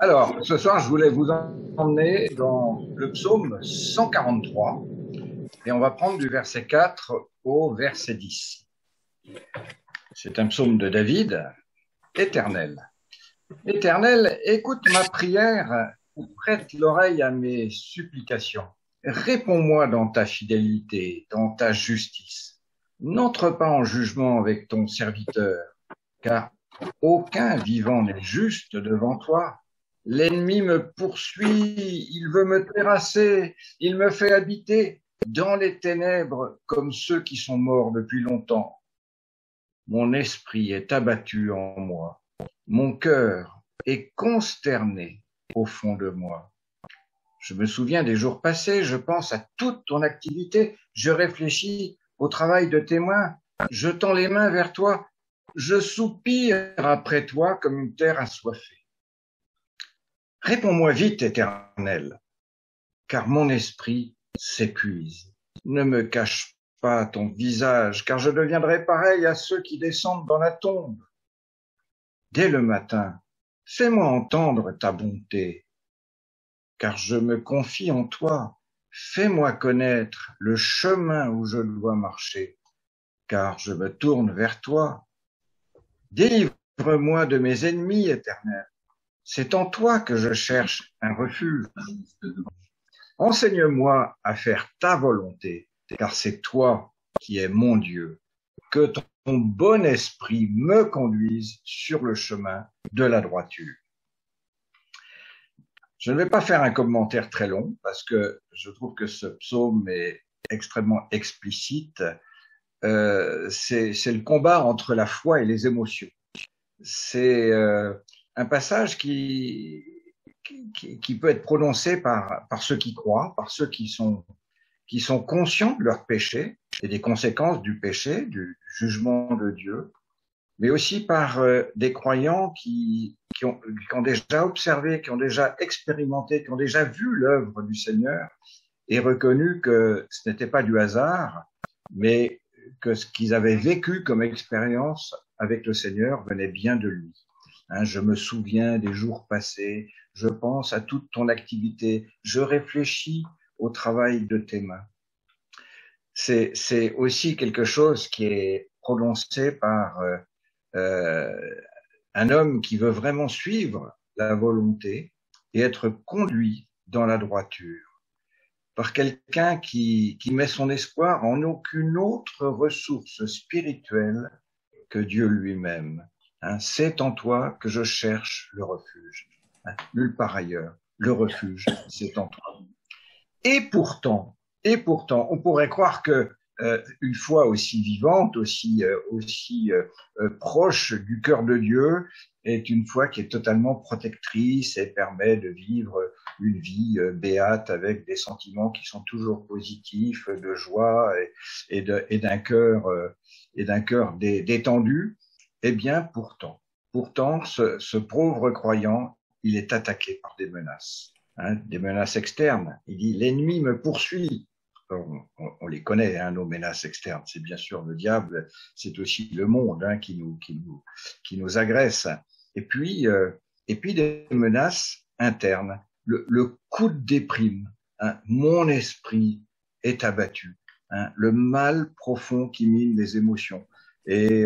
Alors, ce soir, je voulais vous emmener dans le psaume 143 et on va prendre du verset 4 au verset 10. C'est un psaume de David, Éternel. Éternel, écoute ma prière, prête l'oreille à mes supplications. Réponds-moi dans ta fidélité, dans ta justice. N'entre pas en jugement avec ton serviteur, car aucun vivant n'est juste devant toi. L'ennemi me poursuit, il veut me terrasser, il me fait habiter dans les ténèbres comme ceux qui sont morts depuis longtemps. Mon esprit est abattu en moi, mon cœur est consterné au fond de moi. Je me souviens des jours passés, je pense à toute ton activité, je réfléchis au travail de tes mains, je tends les mains vers toi, je soupire après toi comme une terre assoiffée. Réponds-moi vite, Éternel, car mon esprit s'épuise. Ne me cache pas ton visage, car je deviendrai pareil à ceux qui descendent dans la tombe. Dès le matin, fais-moi entendre ta bonté, car je me confie en toi. Fais-moi connaître le chemin où je dois marcher, car je me tourne vers toi. Délivre-moi de mes ennemis, Éternel. C'est en toi que je cherche un refuge. Enseigne-moi à faire ta volonté, car c'est toi qui es mon Dieu. Que ton bon esprit me conduise sur le chemin de la droiture. Je ne vais pas faire un commentaire très long parce que je trouve que ce psaume est extrêmement explicite. C'est le combat entre la foi et les émotions. C'est un passage qui peut être prononcé par ceux qui croient, par ceux qui sont conscients de leur péché et des conséquences du péché, du jugement de Dieu, mais aussi par des croyants qui ont déjà observé, qui ont déjà expérimenté, qui ont déjà vu l'œuvre du Seigneur et reconnu que ce n'était pas du hasard, mais que ce qu'ils avaient vécu comme expérience avec le Seigneur venait bien de lui. Hein, je me souviens des jours passés, je pense à toute ton activité, je réfléchis au travail de tes mains. C'est aussi quelque chose qui est prononcé par un homme qui veut vraiment suivre la volonté et être conduit dans la droiture, par quelqu'un qui met son espoir en aucune autre ressource spirituelle que Dieu lui-même. Hein, c'est en toi que je cherche le refuge. Hein, nulle part ailleurs. Le refuge, c'est en toi. Et pourtant, on pourrait croire que une foi aussi vivante, aussi proche du cœur de Dieu, est une foi qui est totalement protectrice et permet de vivre une vie béate avec des sentiments qui sont toujours positifs, de joie et d'un cœur détendu. Eh bien, pourtant, ce pauvre croyant, il est attaqué par des menaces. Hein, des menaces externes. Il dit l'ennemi me poursuit. On les connaît, hein, nos menaces externes. C'est bien sûr le diable, c'est aussi le monde hein, qui nous agresse. Et puis, euh, et puis des menaces internes. Le coup de déprime. Hein, mon esprit est abattu. Hein, le mal profond qui mine les émotions. Et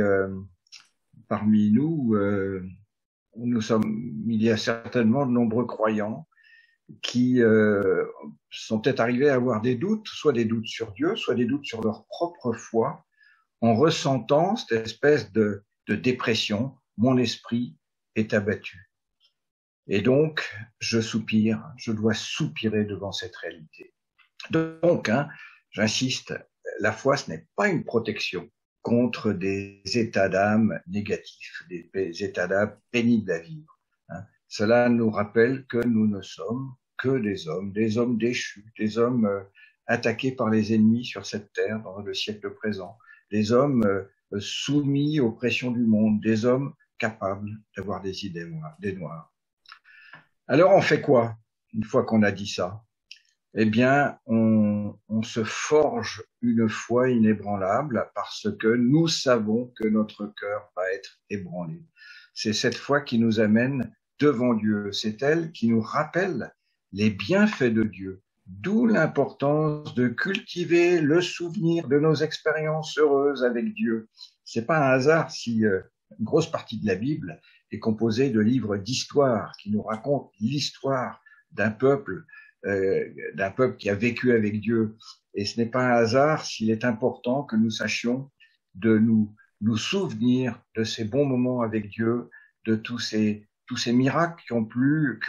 parmi nous sommes, il y a certainement de nombreux croyants qui sont peut-être arrivés à avoir des doutes, soit des doutes sur Dieu, soit des doutes sur leur propre foi, en ressentant cette espèce de dépression. Mon esprit est abattu. Et donc, je soupire, je dois soupirer devant cette réalité. Donc, hein, j'insiste, la foi, ce n'est pas une protection contre des états d'âme négatifs, des états d'âme pénibles à vivre. Hein. Cela nous rappelle que nous ne sommes que des hommes déchus, des hommes attaqués par les ennemis sur cette terre dans le siècle présent, des hommes soumis aux pressions du monde, des hommes capables d'avoir des idées noires. Alors on fait quoi une fois qu'on a dit ça? Eh bien, on se forge une foi inébranlable parce que nous savons que notre cœur va être ébranlé. C'est cette foi qui nous amène devant Dieu. C'est elle qui nous rappelle les bienfaits de Dieu. D'où l'importance de cultiver le souvenir de nos expériences heureuses avec Dieu. C'est pas un hasard si une grosse partie de la Bible est composée de livres d'histoire qui nous racontent l'histoire d'un peuple qui a vécu avec Dieu. Et ce n'est pas un hasard s'il est important que nous sachions de nous souvenir de ces bons moments avec Dieu, de tous ces miracles qui ont pu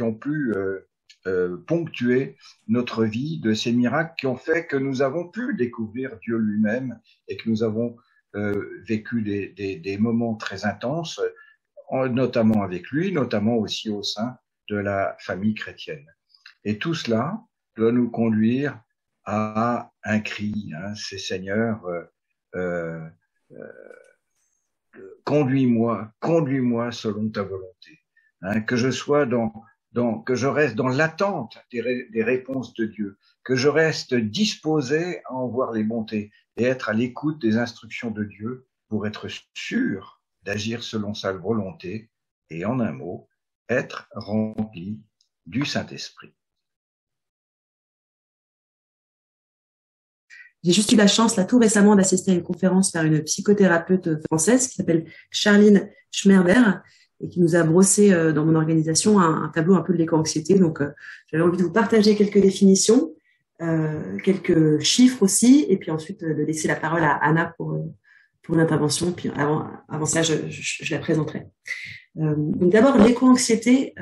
ponctuer notre vie, de ces miracles qui ont fait que nous avons pu découvrir Dieu lui-même et que nous avons vécu des moments très intenses, notamment avec lui, notamment aussi au sein de la famille chrétienne. Et tout cela doit nous conduire à un cri, hein, c'est Seigneur, conduis-moi selon ta volonté, hein, que je sois que je reste dans l'attente des réponses de Dieu, que je reste disposé à en voir les bontés et être à l'écoute des instructions de Dieu pour être sûr d'agir selon sa volonté et, en un mot, être rempli du Saint-Esprit. J'ai juste eu la chance, là, tout récemment, d'assister à une conférence par une psychothérapeute française qui s'appelle Charline Schmerber et qui nous a brossé dans mon organisation un tableau un peu de l'éco-anxiété. Donc, j'avais envie de vous partager quelques définitions, quelques chiffres aussi, et puis ensuite de laisser la parole à Anna pour l'intervention. Puis avant ça, je la présenterai. Donc d'abord, l'éco-anxiété,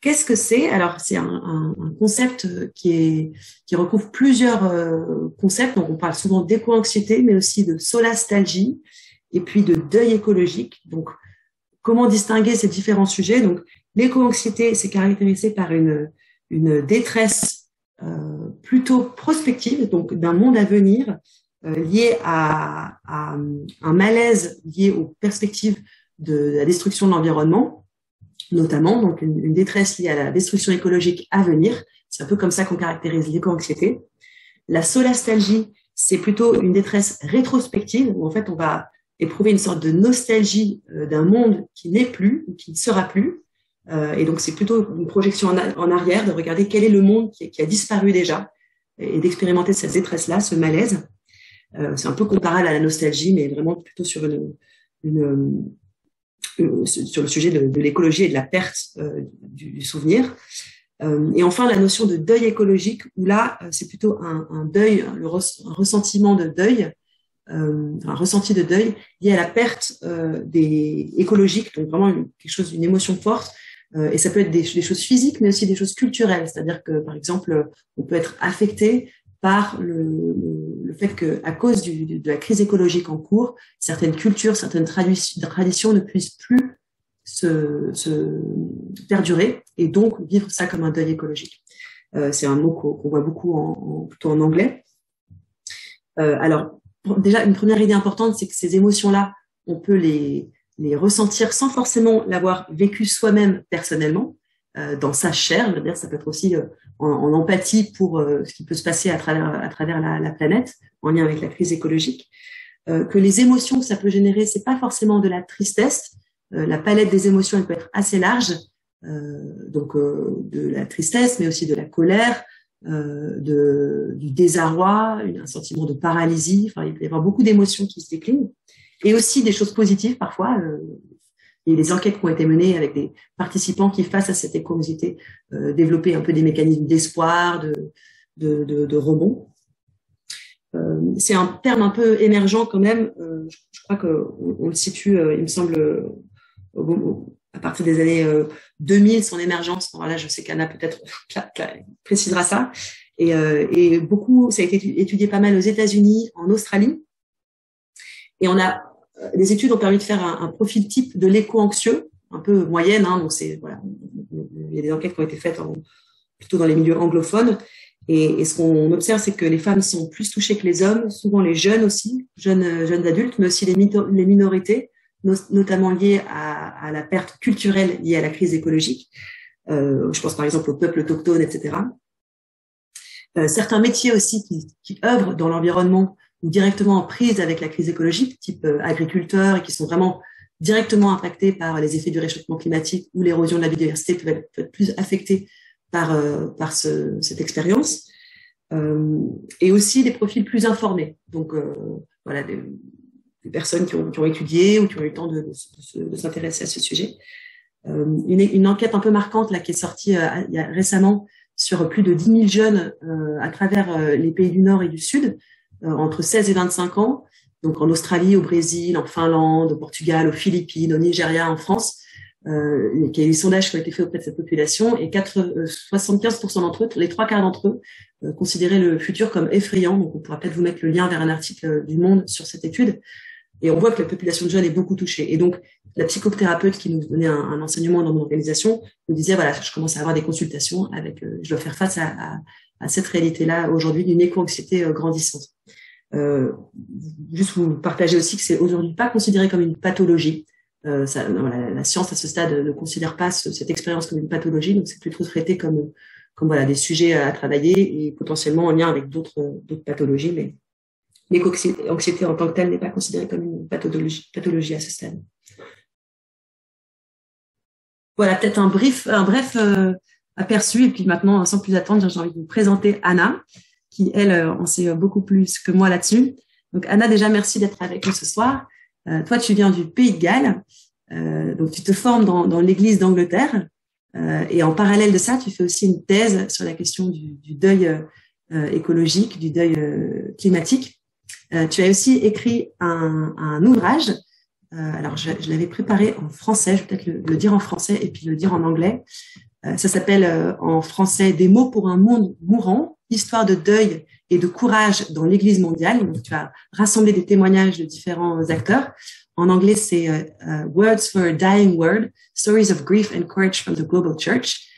qu'est-ce que c'est? Alors, c'est un concept qui recouvre plusieurs concepts. Donc, on parle souvent d'éco-anxiété, mais aussi de solastalgie et puis de deuil écologique. Donc, comment distinguer ces différents sujets? Donc, l'éco-anxiété, c'est caractérisé par une détresse plutôt prospective, donc d'un monde à venir, lié à un malaise lié aux perspectives de la destruction de l'environnement, notamment, donc une détresse liée à la destruction écologique à venir. C'est un peu comme ça qu'on caractérise l'éco-anxiété. La solastalgie, c'est plutôt une détresse rétrospective, où en fait on va éprouver une sorte de nostalgie d'un monde qui n'est plus, ou qui ne sera plus. Et donc c'est plutôt une projection en arrière, de regarder quel est le monde qui a disparu déjà, et d'expérimenter cette détresse-là, ce malaise. C'est un peu comparable à la nostalgie, mais vraiment plutôt sur sur le sujet de l'écologie et de la perte du souvenir. Et enfin, la notion de deuil écologique, où là, c'est plutôt un deuil, un ressentiment de deuil, un ressenti de deuil lié à la perte écologique, donc vraiment quelque chose, une émotion forte. Et ça peut être des choses physiques, mais aussi des choses culturelles. C'est-à-dire que, par exemple, on peut être affecté par le fait que, à cause de la crise écologique en cours, certaines cultures, certaines traditions ne puissent plus se perdurer et donc vivre ça comme un deuil écologique. C'est un mot qu'on voit beaucoup plutôt en anglais. Alors, déjà, une première idée importante, c'est que ces émotions-là, on peut les ressentir sans forcément l'avoir vécu soi-même personnellement, dans sa chair. Je veux dire, ça peut être aussi en empathie pour ce qui peut se passer à travers la planète, en lien avec la crise écologique. Que les émotions que ça peut générer, c'est pas forcément de la tristesse. La palette des émotions, elle peut être assez large, donc de la tristesse, mais aussi de la colère, du désarroi, un sentiment de paralysie. Enfin, il peut y avoir beaucoup d'émotions qui se déclinent, et aussi des choses positives parfois. Il y a des enquêtes qui ont été menées avec des participants qui, face à cette éco-anxiété, développaient un peu des mécanismes d'espoir, de rebond. C'est un terme un peu émergent quand même. Je crois qu'on le situe, il me semble, à partir des années 2000, son émergence. Bon, là, je sais qu'Anna peut-être précisera ça. Et beaucoup, ça a été étudié pas mal aux États-Unis, en Australie. Et les études ont permis de faire un profil type de l'éco-anxieux, un peu moyenne, hein, donc voilà, il y a des enquêtes qui ont été faites plutôt dans les milieux anglophones, et ce qu'on observe, c'est que les femmes sont plus touchées que les hommes, souvent les jeunes aussi, jeunes adultes, mais aussi les minorités, notamment liées à la perte culturelle liée à la crise écologique. Je pense par exemple aux peuples autochtones, etc. Certains métiers aussi qui œuvrent dans l'environnement ou directement en prise avec la crise écologique, type agriculteurs, et qui sont vraiment directement impactés par les effets du réchauffement climatique ou l'érosion de la biodiversité peuvent être plus affectés par cette expérience. Et aussi des profils plus informés. Donc, voilà, des personnes qui ont étudié ou qui ont eu le temps de s'intéresser à ce sujet. Une enquête un peu marquante là, qui est sortie il y a récemment sur plus de 10 000 jeunes à travers les pays du Nord et du Sud, entre 16 et 25 ans, donc en Australie, au Brésil, en Finlande, au Portugal, aux Philippines, au Nigeria, en France. Il y a eu des sondages qui ont été faits auprès de cette population et 75% d'entre eux, les 3/4 d'entre eux, considéraient le futur comme effrayant. Donc, on pourra peut-être vous mettre le lien vers un article du Monde sur cette étude. Et on voit que la population de jeunes est beaucoup touchée. Et donc, la psychothérapeute qui nous donnait un enseignement dans mon organisation nous disait, voilà, je commence à avoir des consultations avec, je dois faire face à cette réalité-là aujourd'hui d'une éco-anxiété grandissante. Juste vous partager aussi que c'est aujourd'hui pas considéré comme une pathologie. Voilà, la science à ce stade ne considère pas cette expérience comme une pathologie, donc c'est plutôt traité comme voilà des sujets à travailler et potentiellement en lien avec d'autres pathologies, mais l'éco-anxiété en tant que telle n'est pas considérée comme une pathologie à ce stade. Voilà, peut-être un bref aperçu, et puis maintenant, sans plus attendre, j'ai envie de vous présenter Anna, qui, elle, en sait beaucoup plus que moi là-dessus. Donc, Anna, déjà, merci d'être avec nous ce soir. Toi, tu viens du Pays de Galles, donc tu te formes dans l'Église d'Angleterre, et en parallèle de ça, tu fais aussi une thèse sur la question du deuil écologique, du deuil climatique. Tu as aussi écrit un ouvrage. Alors, je l'avais préparé en français, je vais peut-être le dire en français et puis le dire en anglais. Ça s'appelle en français « Des mots pour un monde mourant, histoire de deuil et de courage dans l'Église mondiale ». Donc, tu as rassemblé des témoignages de différents acteurs. En anglais, c'est Words for a Dying World, Stories of Grief and Courage from the Global Church.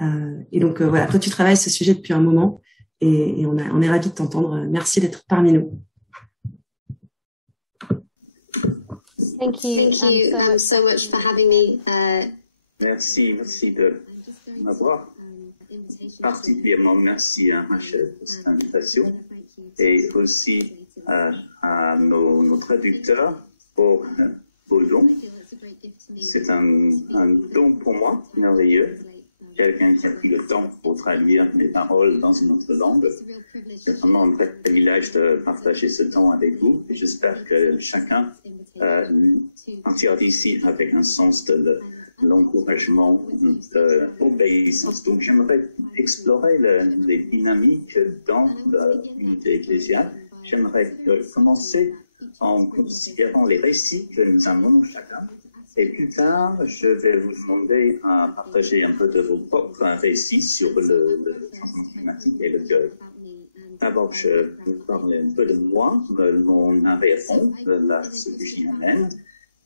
Et donc, voilà, toi, tu travailles ce sujet depuis un moment et on est ravis de t'entendre. Merci d'être parmi nous. Thank you so much for having me. Merci de m'avoir. Particulièrement merci à Rachel pour cette invitation et aussi à nos traducteurs pour vos dons. C'est un don pour moi merveilleux. Quelqu'un qui a pris le temps pour traduire mes paroles dans une autre langue. C'est vraiment un privilège de partager ce temps avec vous et j'espère que chacun partira d'ici avec un sens de l'encouragement, de l'obéissance. Donc j'aimerais explorer les dynamiques dans l'unité ecclésiale. J'aimerais commencer en considérant les récits que nous avons chacun. Et plus tard, je vais vous demander à partager un peu de vos propres récits sur le changement climatique et le deuil. D'abord, je vais vous parler un peu de moi, de mon arrière-fond, ce que j'y amène.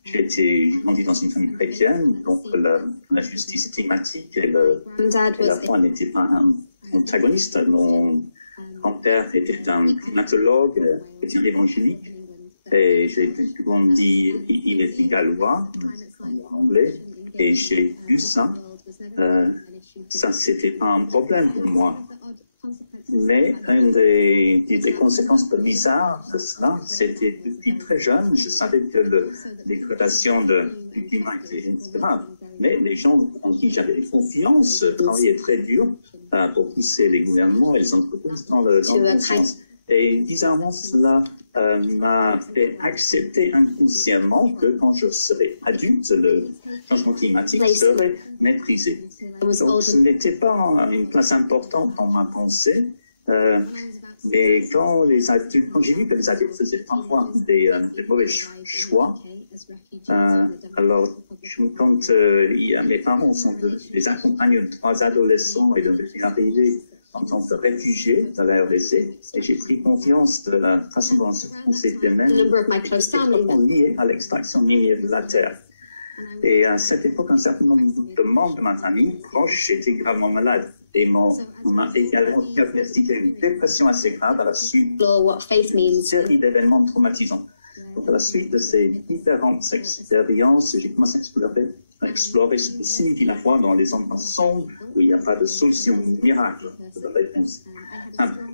J'ai grandi dans une famille chrétienne, donc la justice climatique et la foi n'étaient pas antagonistes. Mon grand-père était un climatologue, chrétien évangélique. Et j'ai grandi, il était gallois, en anglais, et j'ai vu ça. Ça, c'était pas un problème pour moi. Mais une des conséquences bizarres de cela, c'était depuis très jeune, je savais que la dégradation du climat était grave. Mais les gens en qui j'avais confiance travaillaient très dur pour pousser les gouvernements et les entreprises dans le bon sens. Et bizarrement, cela m'a fait accepter inconsciemment que quand je serai adulte, le changement climatique serait maîtrisé. Donc, ce n'était pas une place importante dans ma pensée, mais quand j'ai vu que les adultes faisaient parfois des mauvais choix, alors quand mes parents les accompagnent de 3 adolescents et de suis arrivé en tant que réfugié dans la RDC, et j'ai pris conscience de la façon dont on s'était même lié à l'extraction minière de la terre. Et à cette époque, un certain nombre de membres de ma famille proche étaient gravement malades. Et on m'a également diagnostiqué une dépression assez grave à la suite d'une série d'événements traumatisants. Donc, à la suite de ces différentes expériences, j'ai commencé à explorer explorer ce que signifie la foi dans les endroits sombres où il n'y a pas de solution miracle de réponse.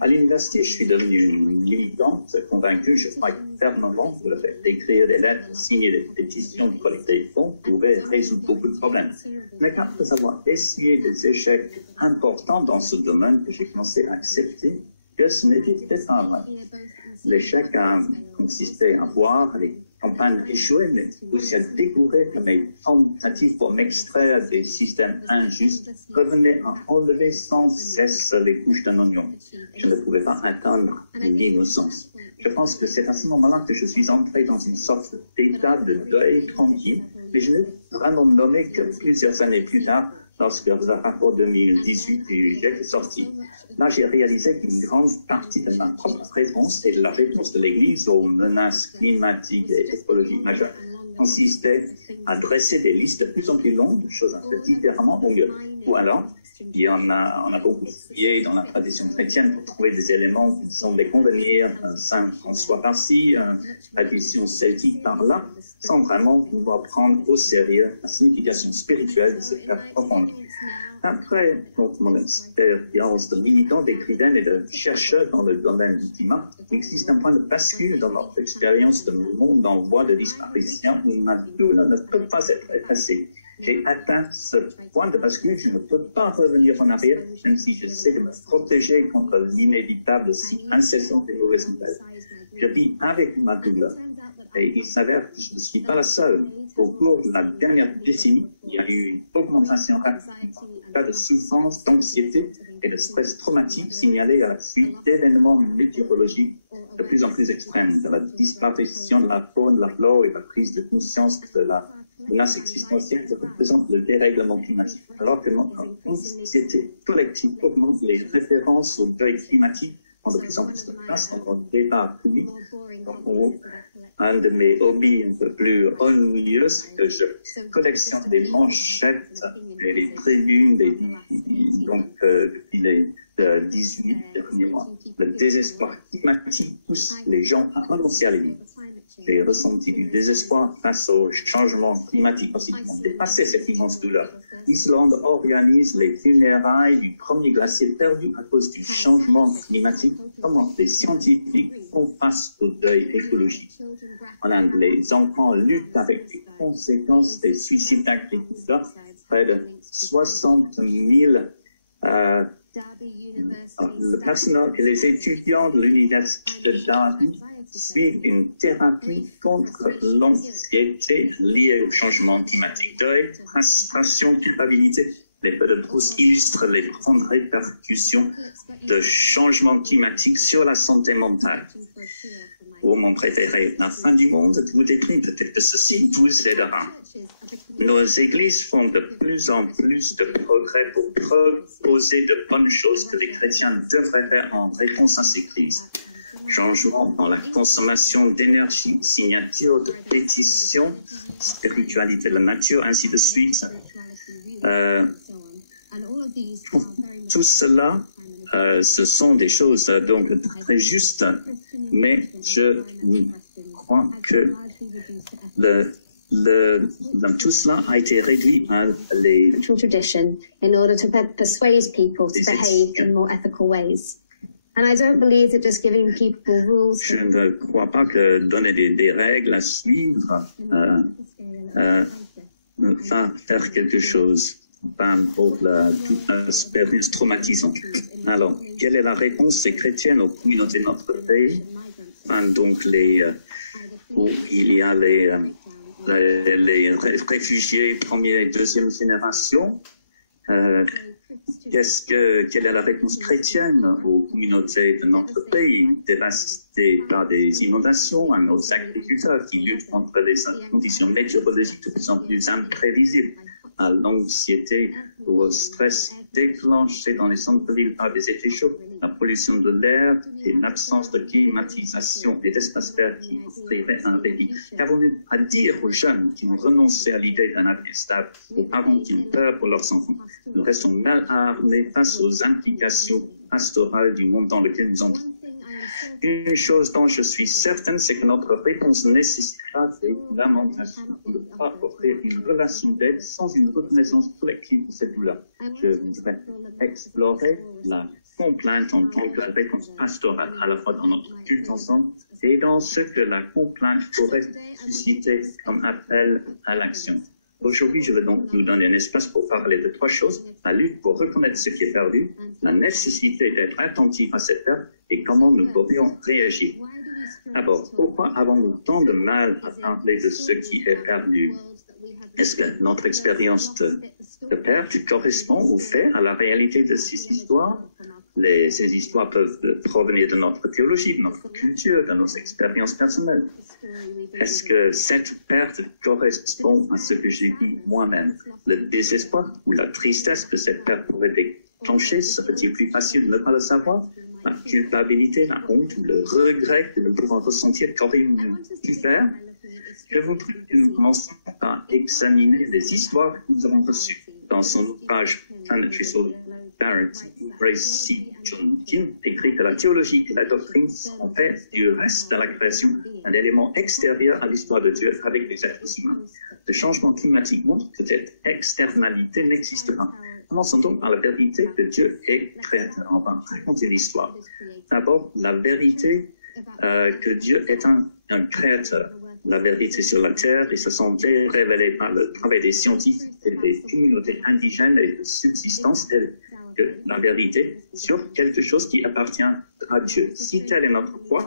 À l'université, je suis devenu une militante convaincue, je crois fermement que le fait d'écrire des lettres, signer des pétitions, de collecter des fonds pouvait résoudre beaucoup de problèmes. Mais après avoir essuyé des échecs importants dans ce domaine, j'ai commencé à accepter que ce n'était pas vrai. L'échec a consisté à voir les campagnes échouées, mais aussi à découvrir que mes tentatives pour m'extraire des systèmes injustes revenaient à enlever sans cesse les couches d'un oignon. Je ne pouvais pas atteindre l'innocence. Je pense que c'est à ce moment-là que je suis entré dans une sorte d'état de deuil tranquille, mais je n'ai vraiment nommé que plusieurs années plus tard, lorsque le rapport 2018 du GIEC est sorti. Là, j'ai réalisé qu'une grande partie de ma propre réponse et de la réponse de l'Église aux menaces climatiques et écologiques majeures consistait à dresser des listes de plus en plus longues de choses à faire différemment au mieux. Ou alors, on a beaucoup fouillé dans la tradition chrétienne pour trouver des éléments qui semblaient convenir, un Saint François par-ci, une tradition celtique par-là, sans vraiment pouvoir prendre au sérieux la signification spirituelle de cette perte profonde. Après mon expérience de militant, d'écrivain et de chercheur dans le domaine du climat, il existe un point de bascule dans notre expérience de monde en voie de disparition où ma douleur ne peut pas être effacée. J'ai atteint ce point de bascule, je ne peux pas revenir en arrière, même si j'essaie de me protéger contre l'inévitable si incessant des mauvaises nouvelles. Je vis avec ma douleur. Et il s'avère que je ne suis pas la seule. Au cours de la dernière décennie, il y a eu une augmentation rapide de souffrance, d'anxiété et de stress traumatique signalés à la suite d'événements météorologiques de plus en plus extrêmes, de la disparition de la faune, de la flore et la prise de conscience de la menace existentielle que représente le dérèglement climatique. Alors que notre anxiété collective augmente, les références au deuil climatique ont de plus en plus de place dans notre débat public. Donc, un de mes hobbies un peu plus ennuyeux, c'est que je collectionne des manchettes et les tribunes depuis les 18 derniers mois. Le désespoir climatique pousse les gens à renoncer à la vie. J'ai ressenti du désespoir face au changement climatique aussi qui ont dépassé cette immense douleur. L'Islande organise les funérailles du premier glacier perdu à cause du changement climatique. Comment les scientifiques font face au deuil écologique? En Inde, les enfants luttent avec les conséquences des suicides d'agriculteurs. Près de 60 000 le personnel et les étudiants de l'université de Derby suivent une thérapie contre l'anxiété liée au changement climatique. Deuil, frustration, culpabilité. Les peu de trousse illustrent les grandes répercussions de changement climatique sur la santé mentale. Ou mon préféré, la fin du monde vous déprime, peut-être que ceci vous aidera. Nos églises font de plus en plus de progrès pour proposer de bonnes choses que les chrétiens devraient faire en réponse à ces crises. Changement dans la consommation d'énergie, signature de pétitions, spiritualité de la nature, ainsi de suite. Tout cela, ce sont des choses donc très justes, mais je crois que tout cela a été réduit à les tradition in order to persuade people to behave in more ethical ways. And I don't believe that just giving people rules. Je ne crois pas que donner des règles à suivre va faire quelque chose pour toute l'expérience traumatisante. Alors, quelle est la réponse des chrétiennes aux communautés de notre pays? Donc, où il y a les réfugiés première et deuxième génération. Quelle est la réponse chrétienne aux communautés de notre pays dévastées par des inondations, à nos agriculteurs qui luttent contre les conditions météorologiques de plus en plus imprévisibles, à l'anxiété ou au stress déclenché dans les centres-villes par des effets chauds, la pollution de l'air et l'absence de climatisation et d'espace vert qui offriraient un répit. Qu'avons-nous à dire aux jeunes qui ont renoncé à l'idée d'un avenir stable, aux parents qui ont peur pour leurs enfants? Nous restons mal armés face aux implications pastorales du monde dans lequel nous entrons. Une chose dont je suis certaine, c'est que notre réponse nécessitera des lamentations. On ne peut pas offrir une relation d'aide sans une reconnaissance collective de cette douleur. Je voudrais explorer la complainte en tant que réponse pastorale, à la fois dans notre culte ensemble et dans ce que la complainte pourrait susciter comme appel à l'action. Aujourd'hui, je vais donc nous donner un espace pour parler de trois choses: la lutte pour reconnaître ce qui est perdu, la nécessité d'être attentif à cette perte et comment nous pourrions réagir. D'abord, pourquoi avons-nous tant de mal à parler de ce qui est perdu? Est-ce que notre expérience de perte correspond au fait, à la réalité de ces histoires? Ces histoires peuvent provenir de notre théologie, de notre culture, de nos expériences personnelles. Est-ce que cette perte correspond à ce que j'ai dit moi-même? Le désespoir ou la tristesse que cette perte pourrait déclencher, serait-il plus facile de ne pas le savoir? La culpabilité, la honte, le regret que nous pouvons ressentir qu'aurions-nous pu faire? Je voudrais que nous commencions par examiner les histoires que nous avons reçues. Dans son ouvrage Planetary Barrett, Grace C. John Kim écrit que la théologie et la doctrine sont faites du reste de la création, un élément extérieur à l'histoire de Dieu avec les êtres humains. Le changement climatique montre que cette externalité n'existe pas. Commençons donc par la vérité que Dieu est créateur. On va raconter l'histoire. D'abord, la vérité que Dieu est un créateur. La vérité sur la terre et sa santé révélée par le travail des scientifiques et des communautés indigènes et de subsistance, telle que la vérité sur quelque chose qui appartient à Dieu. Si telle est notre foi,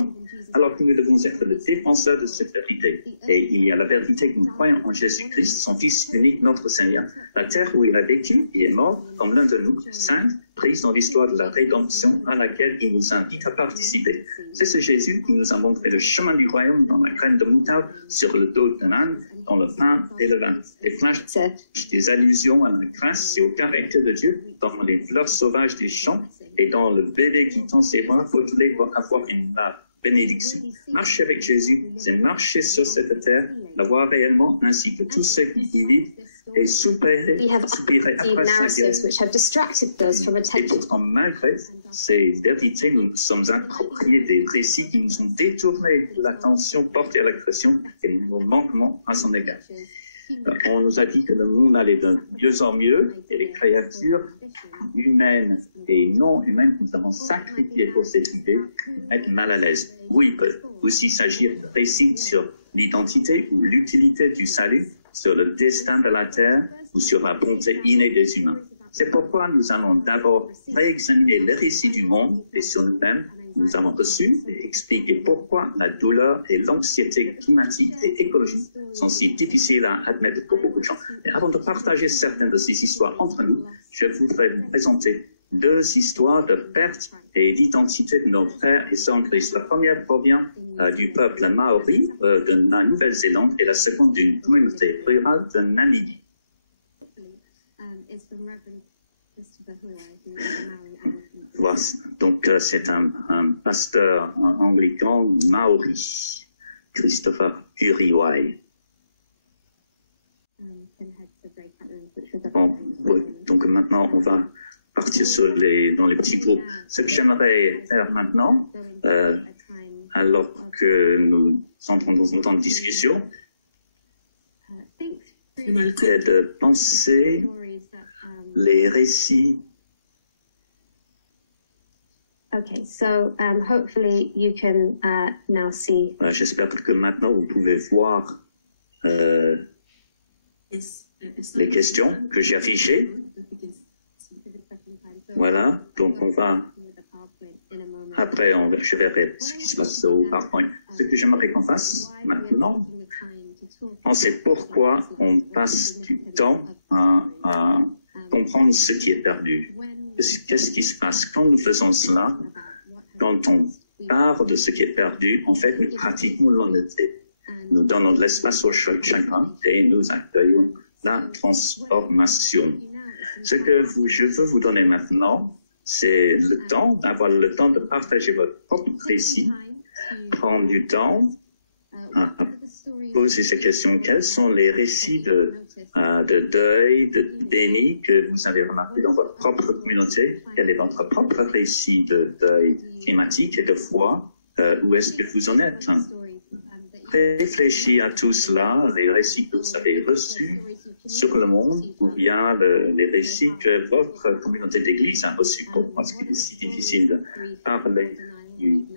alors que nous devons être les défenseurs de cette vérité. Et il y a la vérité que nous croyons en Jésus-Christ, son Fils unique, notre Seigneur, la terre où il a vécu et est mort comme l'un de nous, sainte, prise dans l'histoire de la rédemption à laquelle il nous invite à participer. C'est ce Jésus qui nous a montré le chemin du royaume dans la graine de moutarde, sur le dos d'un âne, dans le pain et le vin. Des flashs, des allusions à la grâce et au caractère de Dieu, dans les fleurs sauvages des champs et dans le bébé qui tend ses bras, faut-il avoir une bénédiction. Marcher avec Jésus, c'est marcher sur cette terre, la voir réellement, ainsi que tous ceux qui y vivent, et soupirer après sa guérison. Et pourtant, malgré ces vérités, nous nous sommes appropriés des récits qui nous ont détourné de l'attention portée à la création et nos manquements à son égard. On nous a dit que le monde allait de mieux en mieux et les créatures humaines et non humaines que nous avons sacrifiées pour cette idée mettent mal à l'aise. Oui, il peut aussi s'agir de récits sur l'identité ou l'utilité du salut, sur le destin de la terre ou sur la bonté innée des humains. C'est pourquoi nous allons d'abord réexaminer les récits du monde et sur nous-mêmes. Nous avons reçu et expliqué pourquoi la douleur et l'anxiété climatique et écologique sont si difficiles à admettre pour beaucoup de gens. Et avant de partager certaines de ces histoires entre nous, je voudrais vous présenter deux histoires de perte et d'identité de nos frères et sœurs en Christ. La première provient du peuple maori de la Nouvelle-Zélande et la seconde d'une communauté rurale de Namibie. Voilà. Donc, c'est un pasteur anglican maori, Christopher Uriwai. Bon, oui. Donc maintenant, on va partir dans les petits groupes. Ce que j'aimerais faire maintenant, alors que nous entrons dans un temps de discussion, c'est de penser les récits. Okay, so hopefully you can now see. J'espère que maintenant vous pouvez voir les questions que j'ai affichées. Voilà, donc on va. Après, je verrai ce qui se passe au PowerPoint. Ce que j'aimerais qu'on fasse maintenant, c'est pourquoi on passe du temps à comprendre ce qui est perdu. Qu'est-ce qui se passe quand nous faisons cela? Quand on parle de ce qui est perdu, en fait, nous pratiquons l'honnêteté. Nous donnons de l'espace au chacun et nous accueillons la transformation. Ce que je veux vous donner maintenant, c'est le temps, d'avoir le temps de partager votre propre récit, prendre du temps à poser ces questions. Quels sont les récits de deuil, de béni que vous avez remarqué dans votre propre communauté? Quel est votre propre récit de deuil climatique et de foi? où est-ce que vous en êtes? Réfléchis à tout cela, les récits que vous avez reçus sur le monde, ou bien les récits que votre communauté d'église a reçus, parce qu'il est si difficile de parler du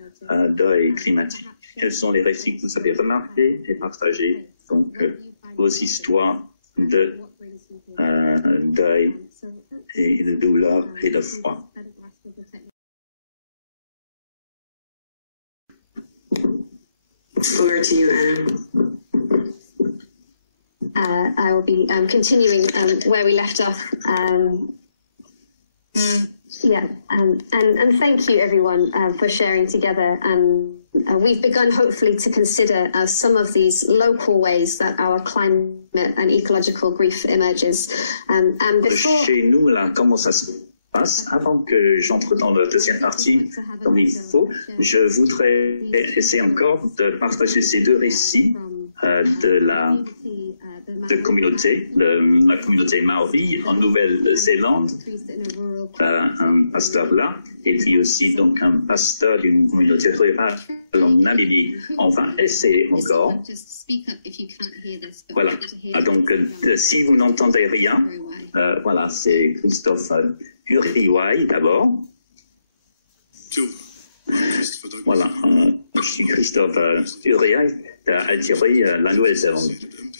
deuil climatique. Quels sont les récits que vous avez remarqués et partagés? Donc, vos histoires de deuil et de douleur et de froid. Over to you, Anna. I will be continuing where we left off. And thank you everyone for sharing together. We've begun hopefully to consider some of these local ways that our climate and ecological grief emerges. Chez nous, là, comment ça se passe? Avant que j'entre dans la deuxième partie, comme il faut, je voudrais essayer encore de partager ces deux récits de la communauté, la communauté Maori en Nouvelle-Zélande, un pasteur là, et puis aussi donc un pasteur d'une communauté rurale en Namibie. On va essayer encore. Voilà. Donc, si vous n'entendez rien, voilà, c'est Christophe Uriwai d'abord. Voilà, je suis Christophe Uriwai d'Altieri, la Nouvelle-Zélande.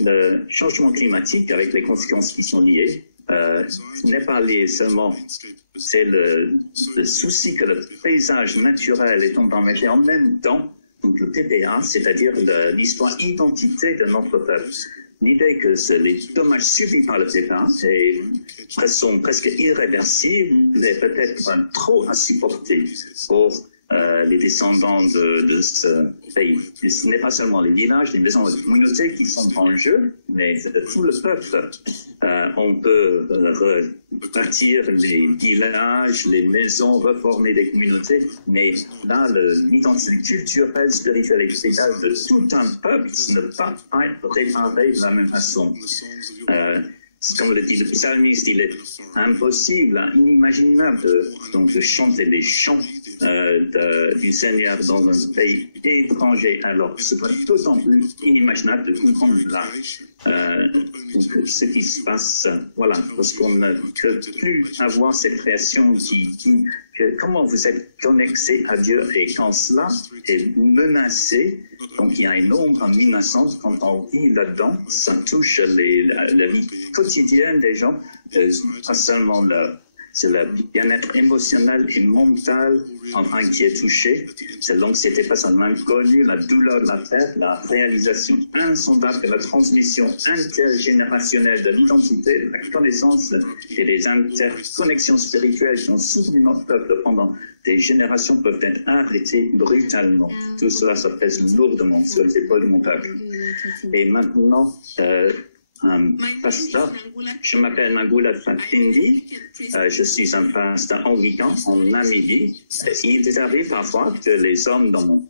Le changement climatique avec les conséquences qui sont liées n'est pas lié seulement, c'est le souci que le paysage naturel est endommagé en même temps, donc le TPA, c'est-à-dire l'histoire identité de notre peuple. L'idée que les dommages subis par le TPA sont presque irréversibles et peut-être trop à supporter pour les descendants de ce pays. Et ce n'est pas seulement les villages, les maisons, les communautés qui sont en jeu, mais tout le peuple. On peut rebâtir les villages, les maisons, reformer des communautés, mais là, l'identité culturelle, spirituelle et paysage de tout un peuple ne peut pas être réparé de la même façon. Comme le dit le psalmiste, il est impossible, inimaginable de chanter les chants du Seigneur dans un pays étranger, alors que ce serait d'autant plus inimaginable de comprendre là ce qui se passe. Voilà, parce qu'on ne peut plus avoir cette création qui dit que comment vous êtes connecté à Dieu et quand cela est menacé, donc il y a une ombre menaçante quand on vit là-dedans, ça touche la vie quotidienne des gens, pas seulement c'est le bien-être émotionnel et mental qui est touché. C'est l'anxiété face à l'inconnu, la douleur de la perte, la réalisation insondable de la transmission intergénérationnelle de l'identité, de la connaissance et les interconnexions spirituelles qui ont soutenu notre peuple pendant des générations peuvent être arrêtées brutalement. Tout cela, ça pèse lourdement sur les épaules de mon peuple. Et maintenant, un pasteur. Je m'appelle Magula Fatindi. Je suis un pasteur anglican en Namibie. Il est arrivé parfois que les hommes dans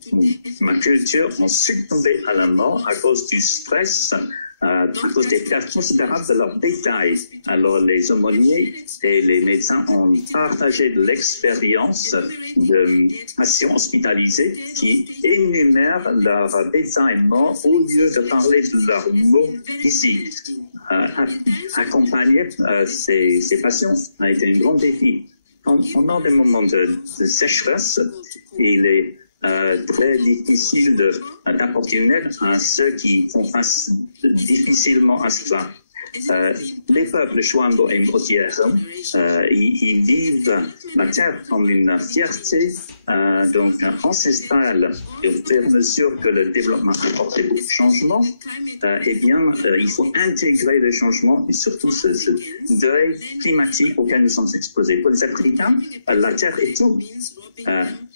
ma culture ont succombé à la mort à cause du stress, à cause des pertes considérables de leur bétail. Alors les aumôniers et les médecins ont partagé de l'expérience de patients hospitalisés qui énumèrent leur bétail mort au lieu de parler de leurs mots ici. Accompagner ces patients a été un grand défi. Pendant des moments de sécheresse, il est très difficile d'apporter une aide à ceux qui font face difficilement à cela. Les peuples Shwambo et Motière, ils vivent la terre comme une fierté donc ancestrale. Et au fur et à mesure que le développement apporte beaucoup de changements, eh bien, il faut intégrer le changement et surtout ce deuil climatique auquel nous sommes exposés. Pour les Africains, la terre est tout.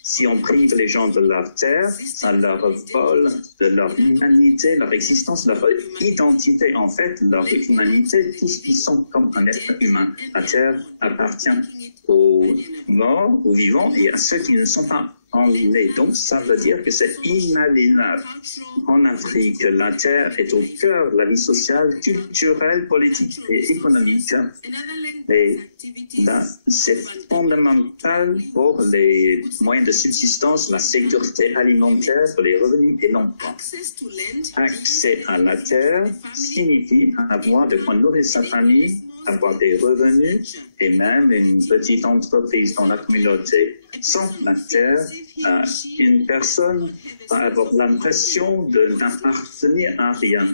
Si on prive les gens de leur terre, ça leur vole de leur humanité, leur existence, leur identité, en fait, leur humanité, tout ce qu'ils sont comme un être humain. La terre appartient aux morts, aux vivants et à ceux qui ne sont pas enlevés. Donc, ça veut dire que c'est inaliénable. En Afrique, la terre est au cœur de la vie sociale, culturelle, politique et économique. Et c'est fondamental pour les moyens de subsistance, la sécurité alimentaire, pour les revenus et l'emploi. Accès à la terre signifie avoir de quoi nourrir sa famille, avoir des revenus et même une petite entreprise dans la communauté. Sans la terre, une personne va avoir l'impression de n'appartenir à rien.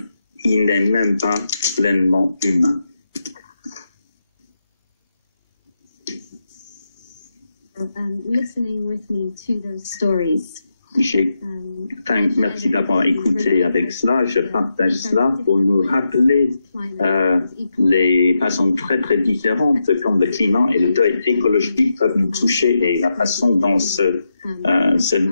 Il n'est même pas pleinement humain. Listening with me to those stories. Merci d'avoir écouté avec cela. Je partage cela pour nous rappeler les façons très très différentes comme le climat et le deuil écologique peuvent nous toucher et la façon dont ce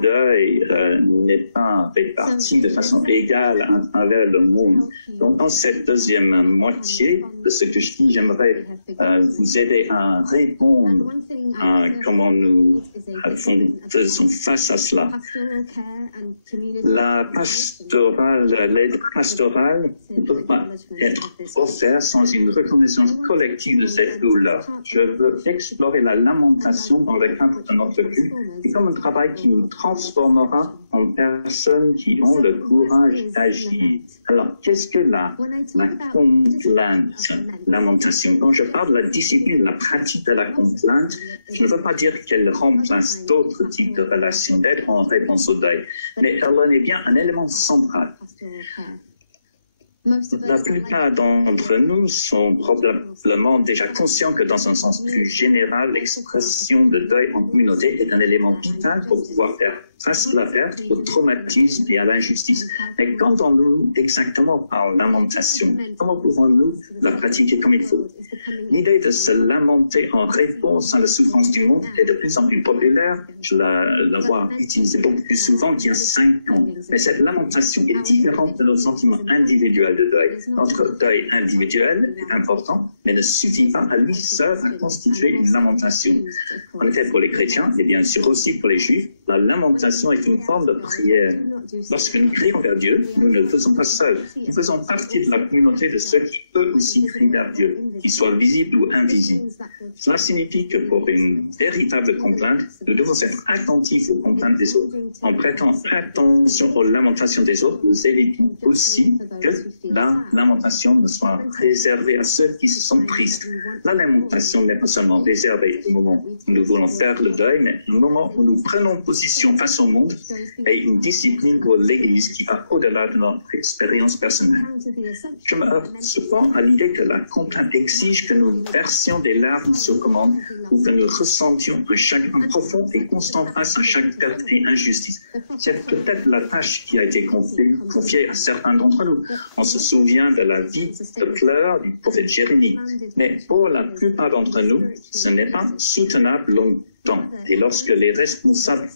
deuil n'est pas réparti de façon égale à travers le monde. Donc dans cette deuxième moitié de ce que je dis, j'aimerais vous aider à répondre à comment nous faisons face à cela. La pastorale, l'aide pastorale ne peut pas être offerte sans une reconnaissance collective de cette douleur. Je veux explorer la lamentation dans le cadre de notre culte et comme un travail qui nous transformera en personnes qui ont le courage d'agir. Alors, qu'est-ce que la complainte, lamentation? Quand je parle de la discipline, la pratique de la complainte, je ne veux pas dire qu'elle remplace d'autres types de relations d'aide en réponse au deuil, mais elle en est bien un élément central. La plupart d'entre nous sont probablement déjà conscients que dans un sens plus général, l'expression de deuil en communauté est un élément vital pour pouvoir faire face à la perte, au traumatisme et à l'injustice. Mais qu'entendons-nous exactement par lamentation? Comment pouvons-nous la pratiquer comme il faut? L'idée de se lamenter en réponse à la souffrance du monde est de plus en plus populaire. Je la vois utilisée beaucoup plus souvent qu'il y a 5 ans. Mais cette lamentation est différente de nos sentiments individuels de deuil. Notre deuil individuel est important, mais ne suffit pas à lui seul à constituer une lamentation. En effet, pour les chrétiens, et bien sûr aussi pour les juifs, la lamentation est une forme de prière. Lorsque nous crions vers Dieu, nous ne le faisons pas seuls. Nous faisons partie de la communauté de ceux qui eux aussi crient vers Dieu, qu'ils soient visibles ou invisibles. Cela signifie que pour une véritable complainte, nous devons être attentifs aux complaintes des autres. En prêtant attention aux lamentations des autres, nous évitons aussi que la lamentation ne soit réservée à ceux qui sont tristes. La lamentation n'est pas seulement réservée au moment où nous voulons faire le deuil, mais au moment où nous prenons position face au monde et une discipline pour l'Église qui va au-delà de notre expérience personnelle. Je me heurte souvent à l'idée que la complainte exige que nous versions des larmes sur commande ou que nous ressentions un chagrin profond et constant face à chaque perte et injustice. C'est peut-être la tâche qui a été confiée à certains d'entre nous. On se souvient de la vie de pleurs du prophète Jérémie. Mais pour la plupart d'entre nous, ce n'est pas soutenable longtemps. Et lorsque les responsables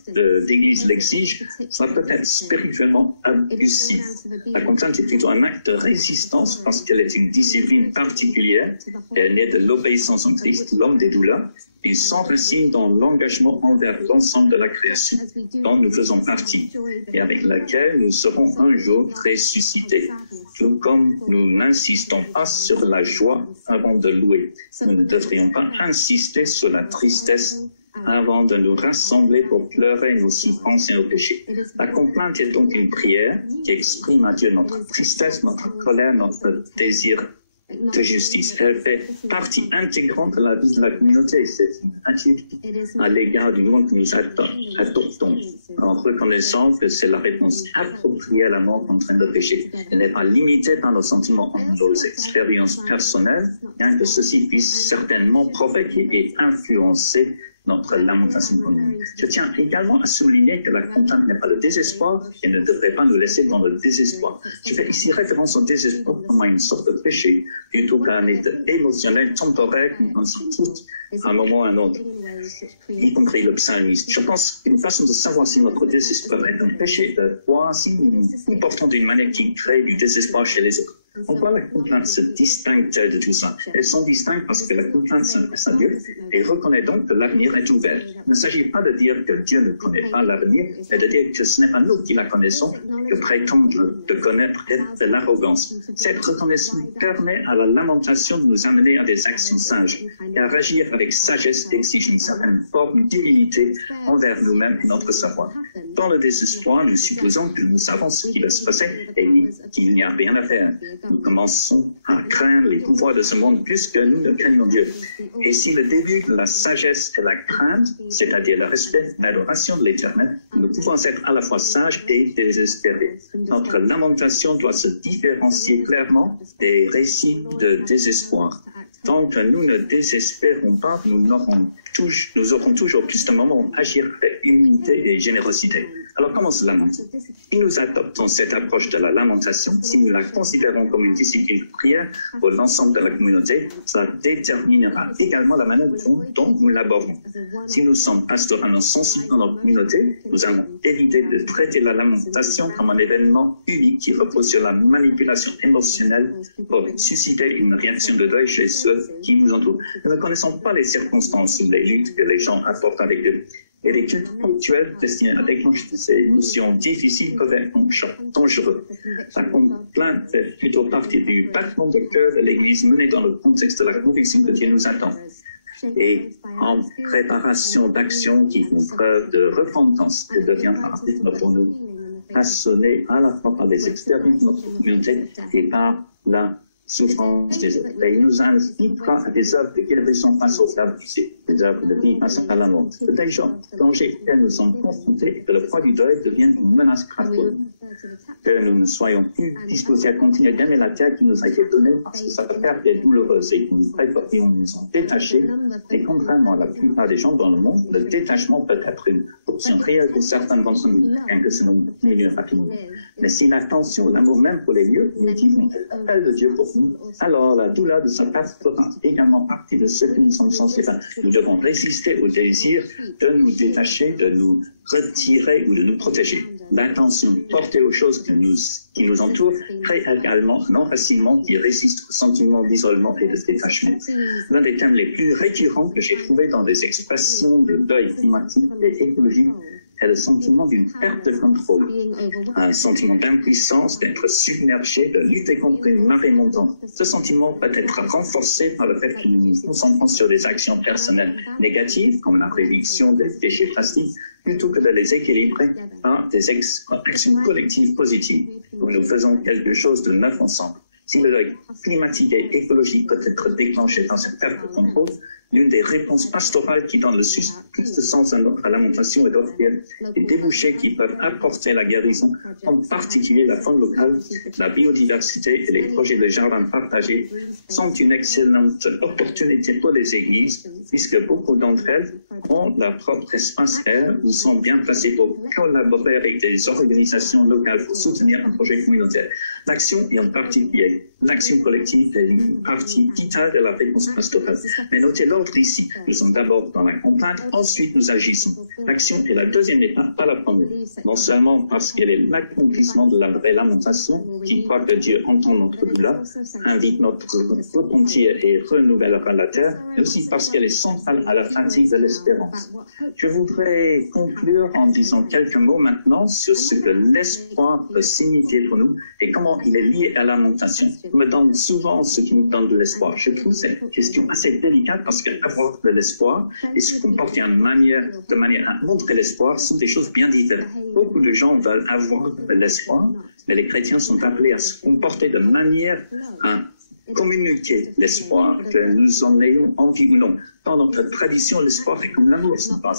d'Église l'exigent, ça peut être spirituellement abusif. La complainte est plutôt un acte de résistance parce qu'elle est une discipline particulière. Elle naît de l'obéissance en Christ, l'homme des douleurs, et s'enracine dans l'engagement envers l'ensemble de la création dont nous faisons partie et avec laquelle nous serons un jour ressuscités. Tout comme nous n'insistons pas sur la joie avant de louer, nous ne devrions pas insister sur la tristesse avant de nous rassembler pour pleurer nos souffrances et nos péchés. La complainte est donc une prière qui exprime à Dieu notre tristesse, notre colère, notre désir de justice. Elle fait partie intégrante de la vie de la communauté. C'est une attitude à l'égard du monde que nous adoptons en reconnaissant que c'est la réponse appropriée à la mort contre le péché. Elle n'est pas limitée par nos sentiments ou nos expériences personnelles, bien que ceci puisse certainement provoquer et influencer notre lamentation commune. Je tiens également à souligner que la complainte n'est pas le désespoir et ne devrait pas nous laisser dans le désespoir. Je fais ici référence au désespoir comme à une sorte de péché, plutôt qu'à un état émotionnel temporaire qui nous tous à un moment ou à un autre, y compris le psalmiste. Je pense qu'une façon de savoir si notre désespoir est un péché de voir si nous nous portons d'une manière qui crée du désespoir chez les autres. En quoi la contrainte se distingue de tout ça? Elles sont distinctes parce que la contrainte s'adresse à Dieu et reconnaît donc que l'avenir est ouvert. Il ne s'agit pas de dire que Dieu ne connaît pas l'avenir, mais de dire que ce n'est pas nous qui la connaissons, que prétendre de connaître est de l'arrogance. Cette reconnaissance permet à la lamentation de nous amener à des actions sages et à agir avec sagesse exige une certaine forme d'humilité envers nous-mêmes et notre savoir. Dans le désespoir, nous supposons que nous savons ce qui va se passer et qu'il n'y a rien à faire. Nous commençons à craindre les pouvoirs de ce monde plus que nous ne craignons Dieu. Et si le début de la sagesse est la crainte, c'est-à-dire le respect, l'adoration de l'Éternel, nous pouvons être à la fois sages et désespérés. Notre lamentation doit se différencier clairement des récits de désespoir. Tant que nous ne désespérons pas, nous aurons toujours plus de moments à agir avec humilité et générosité. Alors comment se lamenter? Si nous adoptons cette approche de la lamentation, si nous la considérons comme une discipline de prière pour l'ensemble de la communauté, cela déterminera également la manière dont nous l'abordons. Si nous sommes pastoralement sensibles dans notre communauté, nous allons éviter de traiter la lamentation comme un événement unique qui repose sur la manipulation émotionnelle pour susciter une réaction de deuil chez ceux qui nous entourent. Nous ne connaissons pas les circonstances ou les luttes que les gens apportent avec eux. Et les cultes ponctuels destinés à déclencher ces émotions difficiles peuvent être dangereux. La complainte fait plutôt partie du battement de cœur de l'Église menée dans le contexte de la conviction que Dieu nous attend. Et en préparation d'actions qui font preuve de repentance, elle deviendra un rythme pour nous, façonné à la fois par les expériences de notre communauté et par la souffrance des autres. Et il nous invitera à des œuvres de guérison face aux adversités, des œuvres de vie face à la mort. Des gens, dangers auxquels nous sommes confrontés, que le poids du deuil devienne une menace grave pour nous. Que nous ne soyons plus disposés à continuer d'aimer la terre qui nous a été donnée parce que sa perte est douloureuse et que nous préférions nous en détacher. Et contrairement à la plupart des gens dans le monde, le détachement peut être une option réelle pour certains d'entre nous, bien que ce nous milieu rapidement. Mais si l'attention, l'amour même pour les lieux, nous disons l'appel de Dieu pour nous, alors la douleur de sa perte fera également partie de ce que nous sommes censés faire. Nous devons résister au désir de nous détacher, de nous retirer ou de nous protéger. L'intention portée aux choses qui nous entourent crée également un enracinement qui résiste au sentiment d'isolement et de détachement. L'un des thèmes les plus récurrents que j'ai trouvé dans des expressions de deuil climatique et écologique est le sentiment d'une perte de contrôle, un sentiment d'impuissance, d'être submergé, de lutter contre une marée montante. Ce sentiment peut être renforcé par le fait que nous nous concentrons sur des actions personnelles négatives, comme la réduction des déchets plastiques, plutôt que de les équilibrer par des actions collectives positives, où nous faisons quelque chose de neuf ensemble. Si le deuil climatique et écologique peut être déclenché dans cette perte de contrôle, l'une des réponses pastorales qui donne le plus de sens à notre lamentation est d'offrir des débouchés qui peuvent apporter la guérison, en particulier la faune locale, la biodiversité et les projets de jardin partagés sont une excellente opportunité pour les églises, puisque beaucoup d'entre elles ont leur propre espace vert ou sont bien placées pour collaborer avec des organisations locales pour soutenir un projet communautaire. L'action, et en particulier l'action collective, est une partie vitale de la réponse pastorale. Mais notez l'ordre ici. Nous sommes d'abord dans la complainte, ensuite nous agissons. L'action est la deuxième étape, pas la première. Non seulement parce qu'elle est l'accomplissement de la vraie lamentation, qui croit que Dieu entend notre douleur, invite notre repentir et renouvellera la terre, mais aussi parce qu'elle est centrale à la fatigue de l'espérance. Je voudrais conclure en disant quelques mots maintenant sur ce que l'espoir peut signifier pour nous et comment il est lié à la lamentation. On me demande souvent ce qui nous donne de l'espoir. Je trouve cette question assez délicate parce qu'avoir de l'espoir et se comporter de manière à montrer l'espoir sont des choses bien différentes. Beaucoup de gens veulent avoir de l'espoir, mais les chrétiens sont appelés à se comporter de manière à communiquer l'espoir, que nous en ayons envie ou non. Dans notre tradition, l'espoir est comme l'amour, ce n'est pas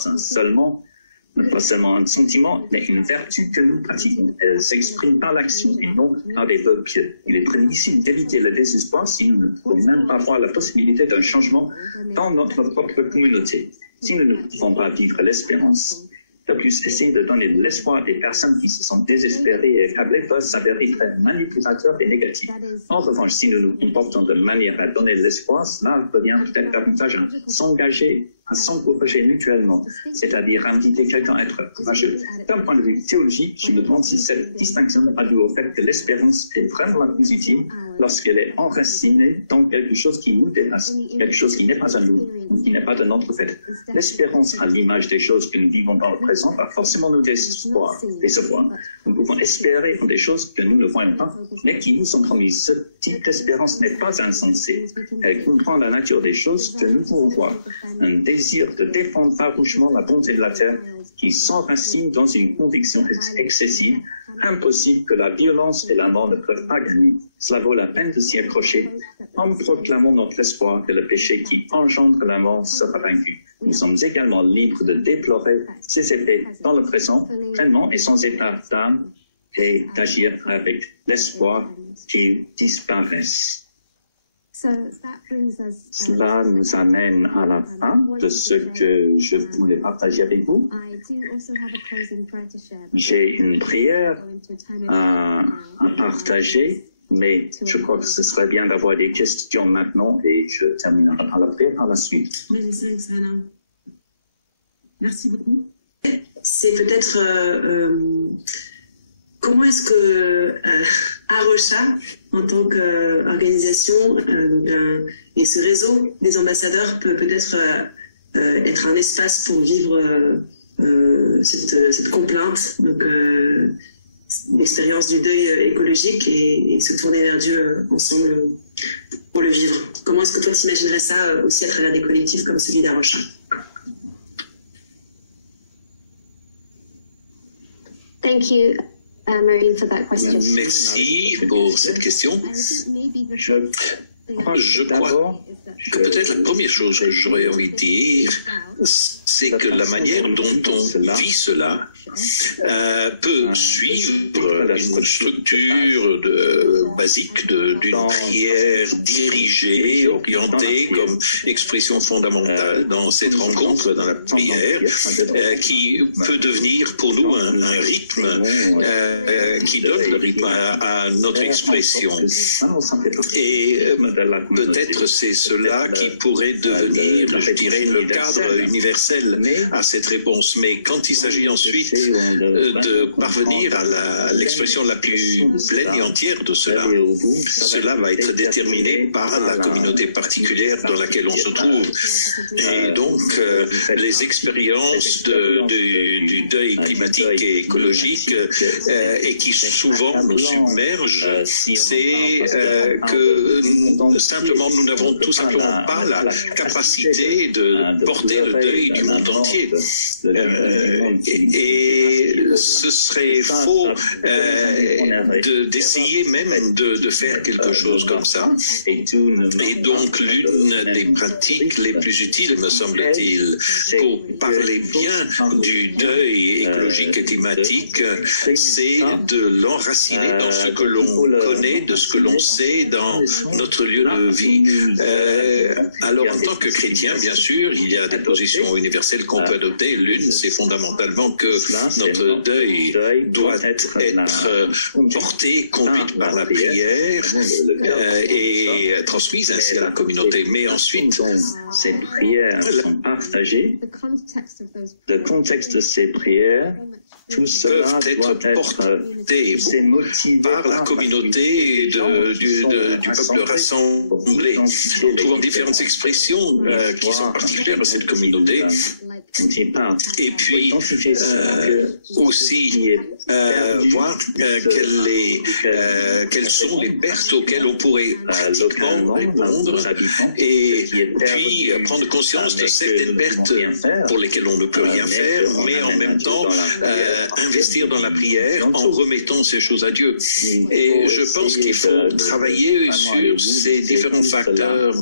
seulement un sentiment, mais une vertu que nous pratiquons. Elle s'exprime par l'action et non par des vœux pieux. Il est très difficile d'éviter le désespoir si nous ne pouvons même pas voir la possibilité d'un changement dans notre propre communauté. Si nous ne pouvons pas vivre l'espérance, de plus, essayer de donner de l'espoir à des personnes qui se sentent désespérées et accablées peuvent s'avérer très manipulateurs et négatifs. En revanche, si nous nous comportons de manière à donner de l'espoir, cela revient peut-être davantage à s'engager à s'encourager mutuellement, c'est-à-dire inviter quelqu'un à être courageux. D'un point de vue théologique, je me demande si cette distinction n'est pas due au fait que l'espérance est vraiment positive lorsqu'elle est enracinée dans quelque chose qui nous dépasse, quelque chose qui n'est pas à nous, qui n'est pas de notre fait. L'espérance, à l'image des choses que nous vivons dans le présent, va forcément nous décevoir. Nous pouvons espérer pour des choses que nous ne voyons pas, mais qui nous sont promises. Ce type d'espérance n'est pas insensé. Elle comprend la nature des choses que nous pouvons voir. Un désir de défendre farouchement la bonté de la terre qui s'enracine dans une conviction excessive, impossible que la violence et la mort ne peuvent pas gagner. Cela vaut la peine de s'y accrocher en proclamant notre espoir que le péché qui engendre la mort sera vaincu. Nous sommes également libres de déplorer ces effets dans le présent, pleinement et sans état d'âme, et d'agir avec l'espoir qu'ils disparaissent. Cela nous amène à la fin de ce que je voulais partager avec vous. J'ai une prière à partager, mais je crois que ce serait bien d'avoir des questions maintenant et je terminerai par la prière par la suite. Merci beaucoup. C'est peut-être comment est-ce que Arocha, en tant qu'organisation, et ce réseau des ambassadeurs peut peut-être être un espace pour vivre cette complainte, donc l'expérience du deuil écologique et se tourner vers Dieu ensemble pour le vivre. Comment est-ce que toi t'imaginerais ça aussi à travers des collectifs comme celui d'Arocha? Thank you. Marine, for that question. Merci pour cette question. Je crois que peut-être la première chose que j'aurais envie de dire, c'est que la manière dont on vit cela peut suivre une structure basique d'une prière dirigée, orientée comme expression fondamentale dans cette rencontre, dans la prière, qui peut devenir pour nous un rythme qui donne le rythme à notre expression. Et peut-être c'est cela qui pourrait devenir, je dirais, le cadre universel à cette réponse. Mais quand il s'agit ensuite de parvenir à l'expression la plus pleine et entière de cela, cela va être déterminé par la communauté particulière dans laquelle on se trouve. Et donc, les expériences du deuil climatique et écologique, et qui souvent nous submergent, c'est que simplement nous n'avons tout simplement pas la capacité de porter le deuil du monde entier. Et ce serait faux d'essayer même de faire quelque chose comme ça. Et donc l'une des pratiques les plus utiles, me semble-t-il, pour parler bien du deuil écologique et climatique, c'est de l'enraciner dans ce que l'on connaît, de ce que l'on sait dans notre lieu de vie. Alors en tant que chrétien, bien sûr, il y a des positions universelles qu'on peut adopter. L'une, c'est fondamentalement que notre deuil doit être porté, conduite par la prière et transmise ainsi à la communauté. Mais ensuite, ces prières sont partagées. Le contexte de ces prières, tout cela peuvent être portés par la communauté du peuple rassemblé. On trouve différentes expressions qui sont particulières à cette communauté. Et puis aussi voir quelles sont les pertes auxquelles on pourrait pratiquement répondre, et puis prendre conscience de certaines pertes pour lesquelles on ne peut rien faire, mais en même temps investir dans la prière en remettant ces choses à Dieu. Et je pense qu'il faut travailler sur ces différents facteurs.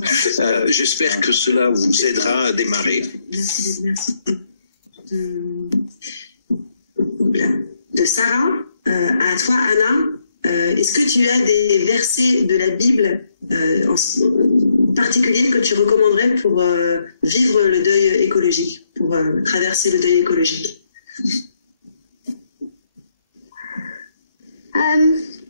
J'espère que cela vous aidera à démarrer. De Sarah à toi, Anna, est-ce que tu as des versets de la Bible en particulier que tu recommanderais pour vivre le deuil écologique, pour traverser le deuil écologique?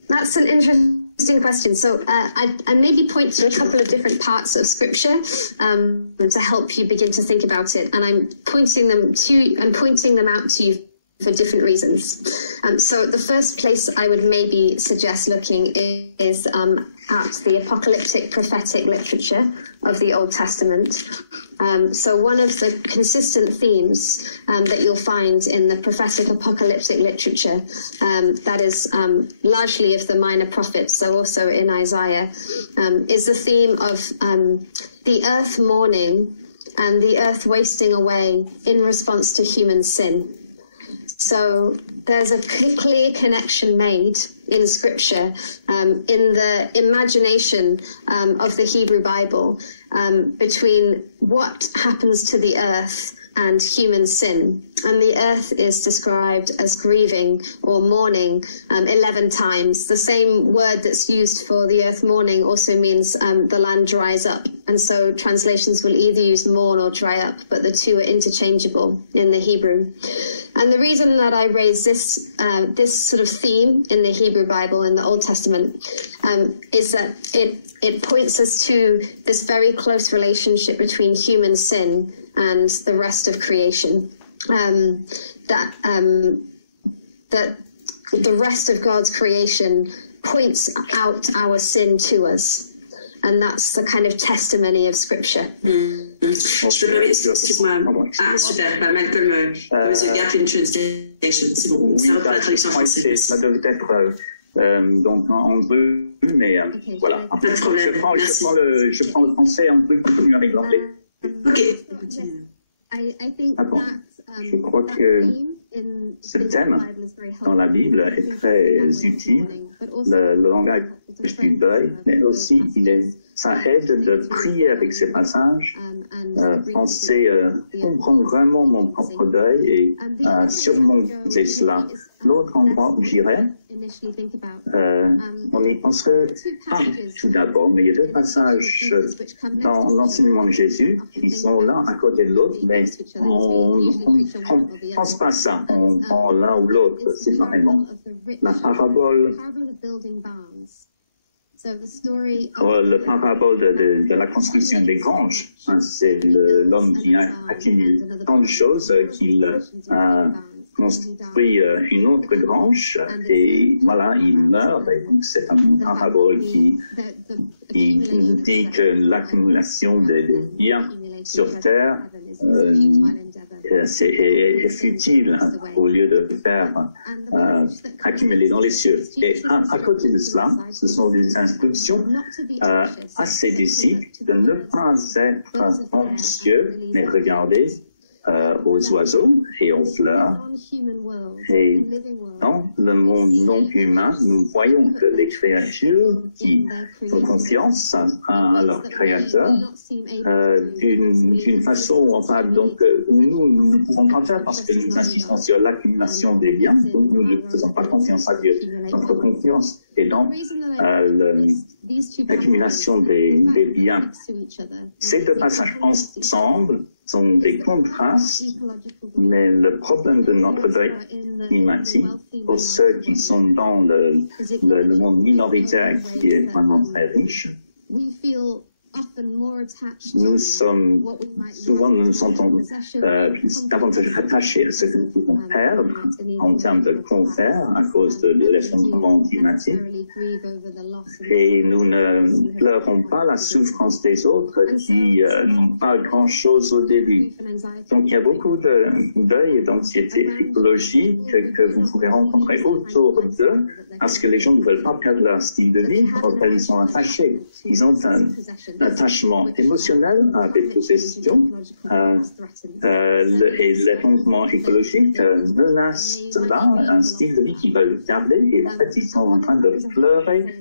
That's an interesting question. So I maybe point to a couple of different parts of Scripture to help you begin to think about it, and I'm pointing them out to you for different reasons. So the first place I would maybe suggest looking is at the apocalyptic prophetic literature of the Old Testament. So one of the consistent themes that you'll find in the prophetic apocalyptic literature, that is largely of the minor prophets, so also in Isaiah, is the theme of the earth mourning and the earth wasting away in response to human sin. So there's a clear connection made in Scripture, in the imagination of the Hebrew Bible, between what happens to the earth and human sin. And the earth is described as grieving or mourning 11 times. The same word that's used for the earth mourning also means the land dries up. And so translations will either use mourn or dry up, but the two are interchangeable in the Hebrew. And the reason that I raise this sort of theme in the Hebrew Bible in the Old Testament is that it points us to this very close relationship between human sin and the rest of creation. That the rest of God's creation points out our sin to us. And that's the kind of testimony of Scripture. Super, Malcolm, there's a gap in translation. C'est bon, ça va pour la traduction française. Ça devait être donc en brut, mais voilà. Pas de problème. Je prends le français en brut, continue avec l'anglais. Ok. Je crois que ce thème dans la Bible est très utile, le langage du deuil, mais aussi ça aide de prier avec ces passages, penser, comprendre vraiment mon propre deuil et surmonter cela. L'autre endroit où j'irais, on y penserait pas tout d'abord, mais il y a deux passages dans l'enseignement de Jésus qui sont l'un à côté de l'autre, mais on ne pense pas ça, on prend l'un ou l'autre séparément. La parabole, le parabole de la construction des granges, c'est l'homme qui accumule tant de choses qu'il construit une autre grange et voilà, il meurt. Et donc c'est un parabole qui nous dit que l'accumulation des biens sur terre est futile au lieu de faire accumuler dans les cieux. Et à côté de cela, ce sont des instructions à ses disciples de ne pas être anxieux, mais regarder aux oiseaux et aux fleurs. Et dans le monde non humain, nous voyons que les créatures qui font confiance à leur créateur, d'une façon, enfin, donc, nous ne pouvons pas faire parce que nous insistons sur l'accumulation des biens, donc nous ne faisons pas confiance à Dieu. Notre confiance est dans l'accumulation des biens. Ces deux passages ensemble sont des contrastes, mais le problème de notre deuil climatique, pour ceux qui sont dans le monde minoritaire qui est vraiment très riche, nous nous sentons davantage attachés à ce que nous pouvons perdre en termes de confort à cause de l'effondrement climatique. Et nous ne pleurons pas la souffrance des autres qui n'ont pas grand-chose au début. Donc il y a beaucoup de deuil et d'anxiété écologique que vous pouvez rencontrer autour d'eux parce que les gens ne veulent pas perdre leur style de vie auquel ils sont attachés. Ils ont un attachement émotionnel à des possessions et l'effondrement écologique menace cela, un style de vie qu'ils veulent garder et en fait ils sont en train de pleurer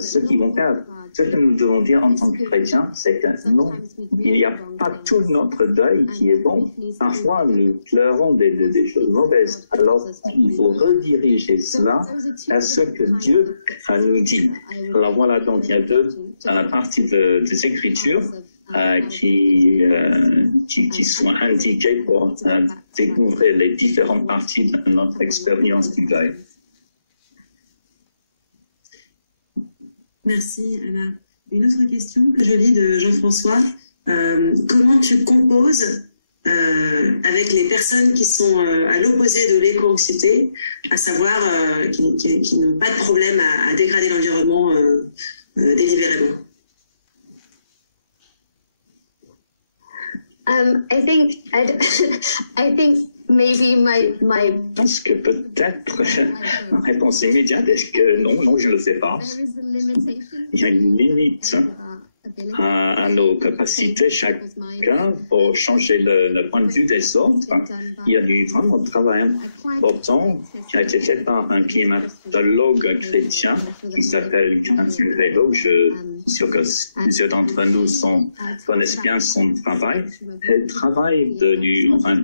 ce qu'ils vont perdre. Ce que nous devons dire en tant que chrétiens, c'est que non, il n'y a pas tout notre deuil qui est bon. Parfois, nous pleurons des choses mauvaises. Alors, il faut rediriger cela à ce que Dieu nous dit. Alors voilà, donc il y a deux parties des Écritures qui sont indiquées pour découvrir les différentes parties de notre expérience du deuil. Merci, Anna. Une autre question que je lis de Jean-François. Comment tu composes avec les personnes qui sont à l'opposé de l'éco-anxiété, à savoir qui n'ont pas de problème à dégrader l'environnement délibérément? I think maybe my Je pense que peut-être ma réponse immédiate est que non, je ne le fais pas. Il y a une limite à nos capacités chacun pour changer le point de vue des autres. Il y a du vraiment travail important qui a été fait par un climatologue chrétien qui s'appelle Quentin Grégo. Je suis sûr que plusieurs d'entre nous connaissent bien son travail. Elle travaille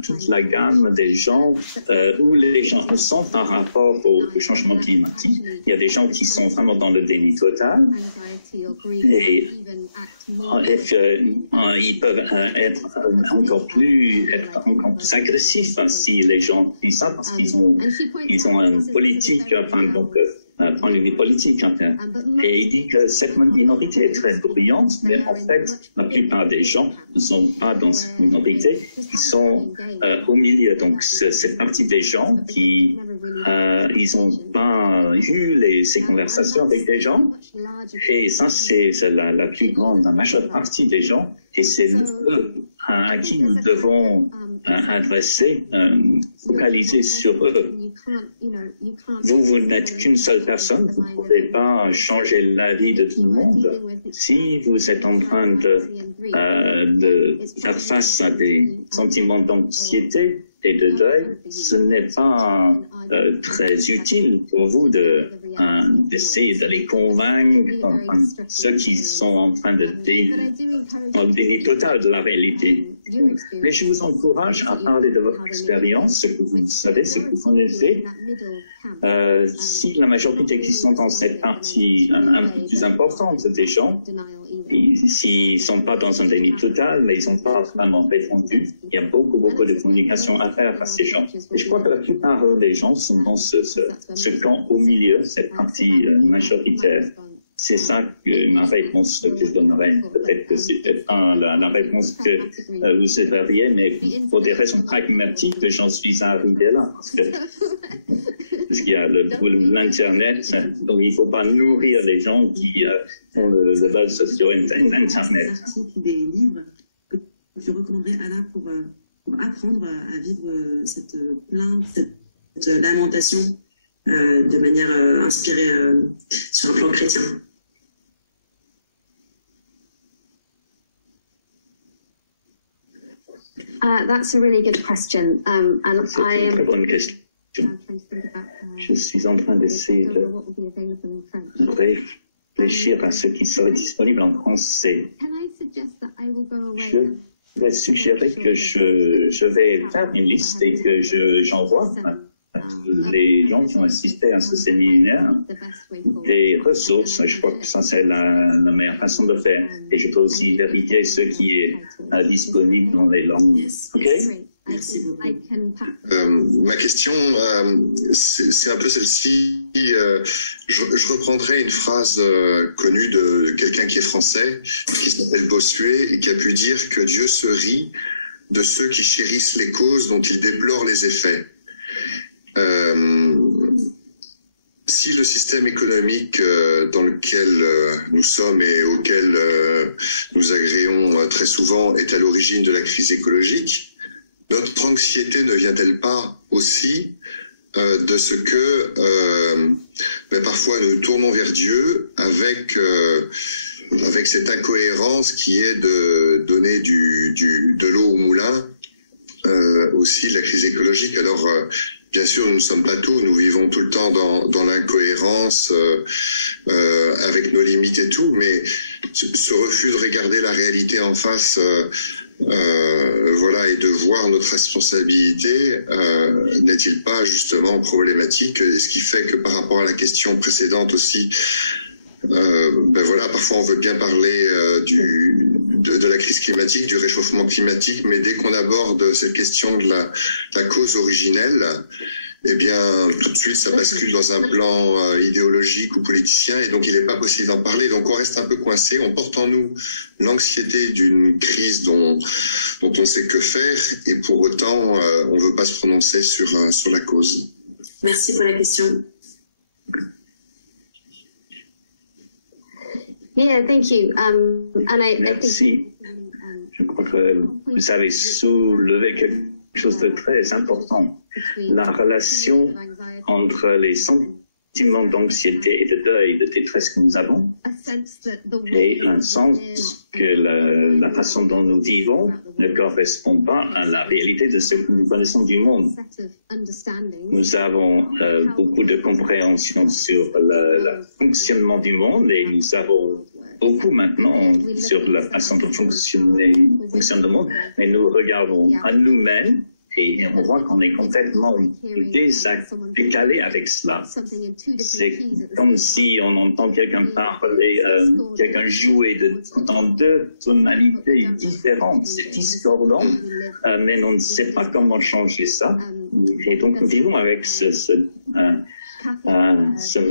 toute la gamme des gens où les gens sont par rapport au changement climatique. Il y a des gens qui sont vraiment dans le déni total et ils peuvent être encore plus agressifs si les gens disent ça parce qu'ils ont une politique, un point de vue politique. Et il dit que cette minorité est très bruyante, mais en fait, la plupart des gens ne sont pas dans cette minorité, ils sont au milieu. Donc, c'est partie des gens qui ils n'ont pas eu ces conversations avec des gens. Et ça, c'est la plus grande, la majeure partie des gens. Et c'est eux à qui nous devons adresser, focaliser sur eux. Vous n'êtes qu'une seule personne, vous ne pouvez pas changer la vie de tout le monde. Si vous êtes en train de faire face à des sentiments d'anxiété et de deuil, ce n'est pas très utile pour vous d'essayer de les convaincre, ceux qui sont en train de déni total de la réalité. Mais je vous encourage à parler de votre expérience, ce que vous savez, ce que vous connaissez. Si la majorité qui sont dans cette partie un peu plus importante des gens, s'ils ne sont pas dans un déni total, mais ils n'ont pas vraiment répondu, il y a beaucoup de communication à faire à ces gens. Et je crois que la plupart des gens sont dans ce camp au milieu, cette partie majoritaire. C'est ça que ma réponse que je donnerais. Peut-être que c'est la réponse que vous aimeriez, mais pour des raisons pragmatiques, j'en suis arrivé là. Parce qu'il y a l'Internet, donc il ne faut pas nourrir les gens qui font le buzz sur Internet. Des livres que je recommanderais, Anna, pour apprendre à vivre cette plainte, cette lamentation de manière inspirée sur un plan chrétien. That's a really good question. C'est une très bonne question. Je suis en train d'essayer de réfléchir à ce qui serait disponible en français. Je vais suggérer que je vais faire une liste et que j'envoie les gens qui ont assisté à ce séminaire des ressources. Je crois que ça, c'est la meilleure façon de faire. Et je peux aussi vérifier ce qui est disponible dans les langues. OK? Merci beaucoup. Ma question, c'est un peu celle-ci. Je reprendrai une phrase connue de quelqu'un qui est français, qui s'appelle Bossuet, et qui a pu dire que Dieu se rit de ceux qui chérissent les causes dont il déplore les effets. Si le système économique dans lequel nous sommes et auquel nous agréons très souvent est à l'origine de la crise écologique, notre anxiété ne vient-elle pas aussi de ce que parfois nous tournons vers Dieu avec cette incohérence qui est de donner de l'eau au moulin, aussi de la crise écologique. Alors bien sûr, nous ne sommes pas tout, nous vivons tout le temps dans l'incohérence, avec nos limites et tout, mais ce refus de regarder la réalité en face, et de voir notre responsabilité, n'est-il pas justement problématique? Ce qui fait que par rapport à la question précédente aussi, parfois on veut bien parler de la crise climatique, du réchauffement climatique, mais dès qu'on aborde cette question de la cause originelle, eh bien, tout de suite, ça bascule dans un plan idéologique ou politicien, et donc il n'est pas possible d'en parler. Donc on reste un peu coincé, on porte en nous l'anxiété d'une crise dont on sait que faire, et pour autant, on ne veut pas se prononcer sur la cause. Merci pour la question. Yeah, thank you. Merci. Je crois que vous avez soulevé quelque chose de très important. La relation entre les sentiments d'anxiété et de deuil, de détresse que nous avons, et un sens que la façon dont nous vivons ne correspond pas à la réalité de ce que nous connaissons du monde. Nous avons beaucoup de compréhension sur le fonctionnement du monde, et nous avons beaucoup maintenant sur la façon dont fonctionne le monde, mais nous regardons à nous-mêmes et on voit qu'on est complètement décalé avec cela. C'est comme si on entend quelqu'un parler, quelqu'un jouer dans deux tonalités différentes. C'est discordant, mais on ne sait pas comment changer ça. Et donc nous vivons avec ce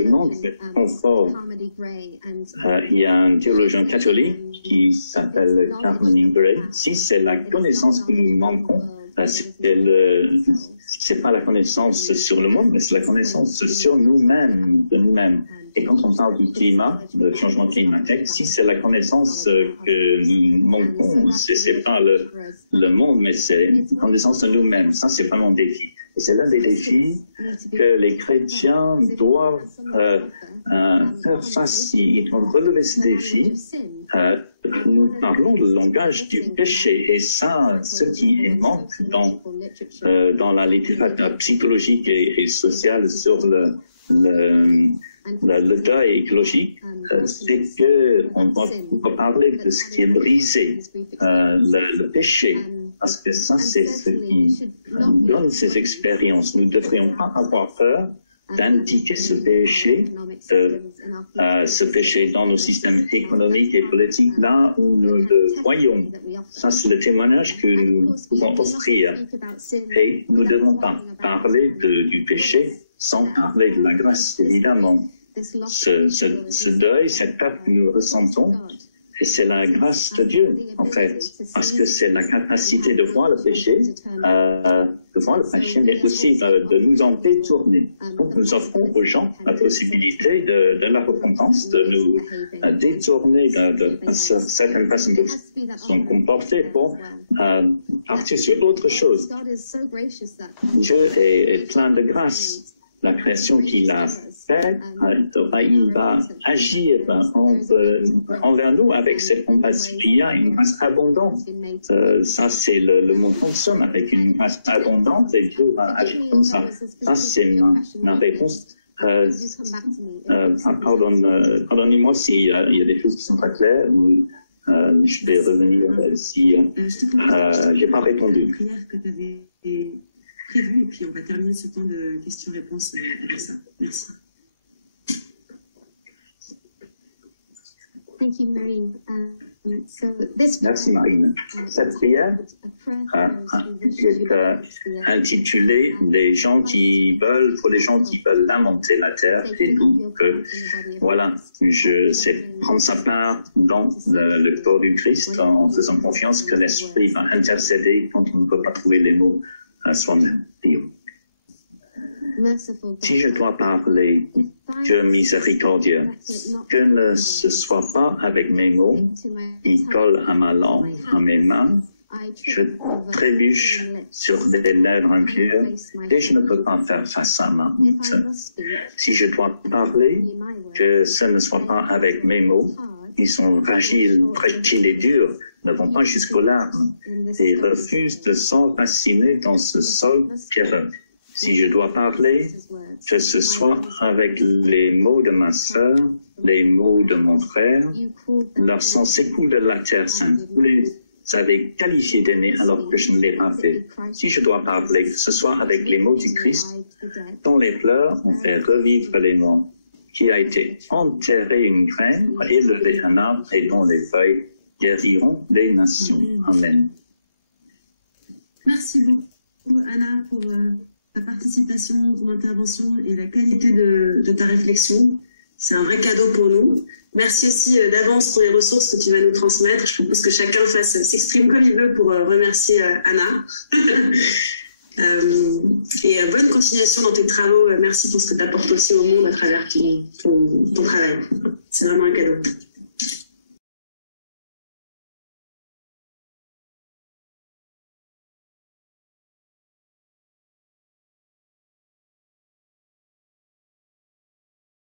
manque de confort. Il y a un théologien catholique qui s'appelle Carmany Gray. Si c'est la connaissance que nous manquons, c'est pas la connaissance sur le monde, mais c'est la connaissance sur nous-mêmes, de nous-mêmes. Et quand on parle du climat, le changement climatique, si c'est la connaissance que nous manquons, c'est pas le monde, mais c'est la connaissance de nous-mêmes. Ça, c'est vraiment un défi. Et c'est l'un des défis que les chrétiens doivent faire face. Ils doivent relever ce défi. Nous parlons le langage du péché, et ça, ce qui manque dans la littérature psychologique et sociale sur le deuil écologique, c'est qu'on doit parler de ce qui est brisé, le péché, parce que ça, c'est ce qui donne ces expériences. Nous ne devrions pas avoir peur d'indiquer ce péché dans nos systèmes économiques et politiques, là où nous le voyons. Ça, c'est le témoignage que nous pouvons offrir. Et nous ne devons pas parler du péché sans parler de la grâce, évidemment. Ce deuil, cette perte que nous ressentons, et c'est la grâce de Dieu, en fait, parce que c'est la capacité de voir le péché, mais aussi de nous en détourner. Donc nous offrons aux gens la possibilité de la repentance, de nous détourner de certaines façons de se comporter pour partir sur autre chose. Dieu est plein de grâce. La création qu'il a faite, il va agir envers nous avec cette compassion. Il y a une grâce abondante. Ça, c'est le monde fonctionne avec une grâce abondante, et Dieu va agir comme ça. Ça, c'est ma réponse. Pardonnez-moi s'il y a des choses qui sont pas claires. Je vais revenir si j'ai pas répondu. Prévu, et puis on va terminer ce temps de questions-réponses avec ça. Merci. Merci Marine. Cette prière est intitulée pour les gens qui veulent lamenter la terre, et donc voilà, c'est prendre sa part dans le corps du Christ en faisant confiance que l'Esprit va intercéder quand on ne peut pas trouver les mots à soi-même. Si je dois parler, Dieu miséricordieux, que ne ce soit pas avec mes mots qui collent à ma langue, à mes mains, je trébuche sur des lèvres impures et je ne peux pas faire face à ma honte. Si je dois parler, que ce ne soit pas avec mes mots, qui sont fragiles et durs, ne vont pas jusqu'aux larmes et refusent de s'enraciner dans ce sol pierreux. Si je dois parler, que ce soit avec les mots de ma sœur, les mots de mon frère, leur sang s'écoule de la terre sainte. Vous les avez qualifiés d'aînés alors que je ne l'ai pas fait. Si je dois parler, que ce soit avec les mots du Christ, dont les pleurs ont fait revivre les morts, qui a été enterré une graine, élevé un arbre et dont les feuilles guériront les nations. Amen. Merci beaucoup, Anna, pour ta participation, ton intervention et la qualité de ta réflexion. C'est un vrai cadeau pour nous. Merci aussi d'avance pour les ressources que tu vas nous transmettre. Je propose que chacun s'exprime comme il veut pour remercier Anna. Et bonne continuation dans tes travaux. Merci pour ce que tu apportes aussi au monde à travers ton travail. C'est vraiment un cadeau.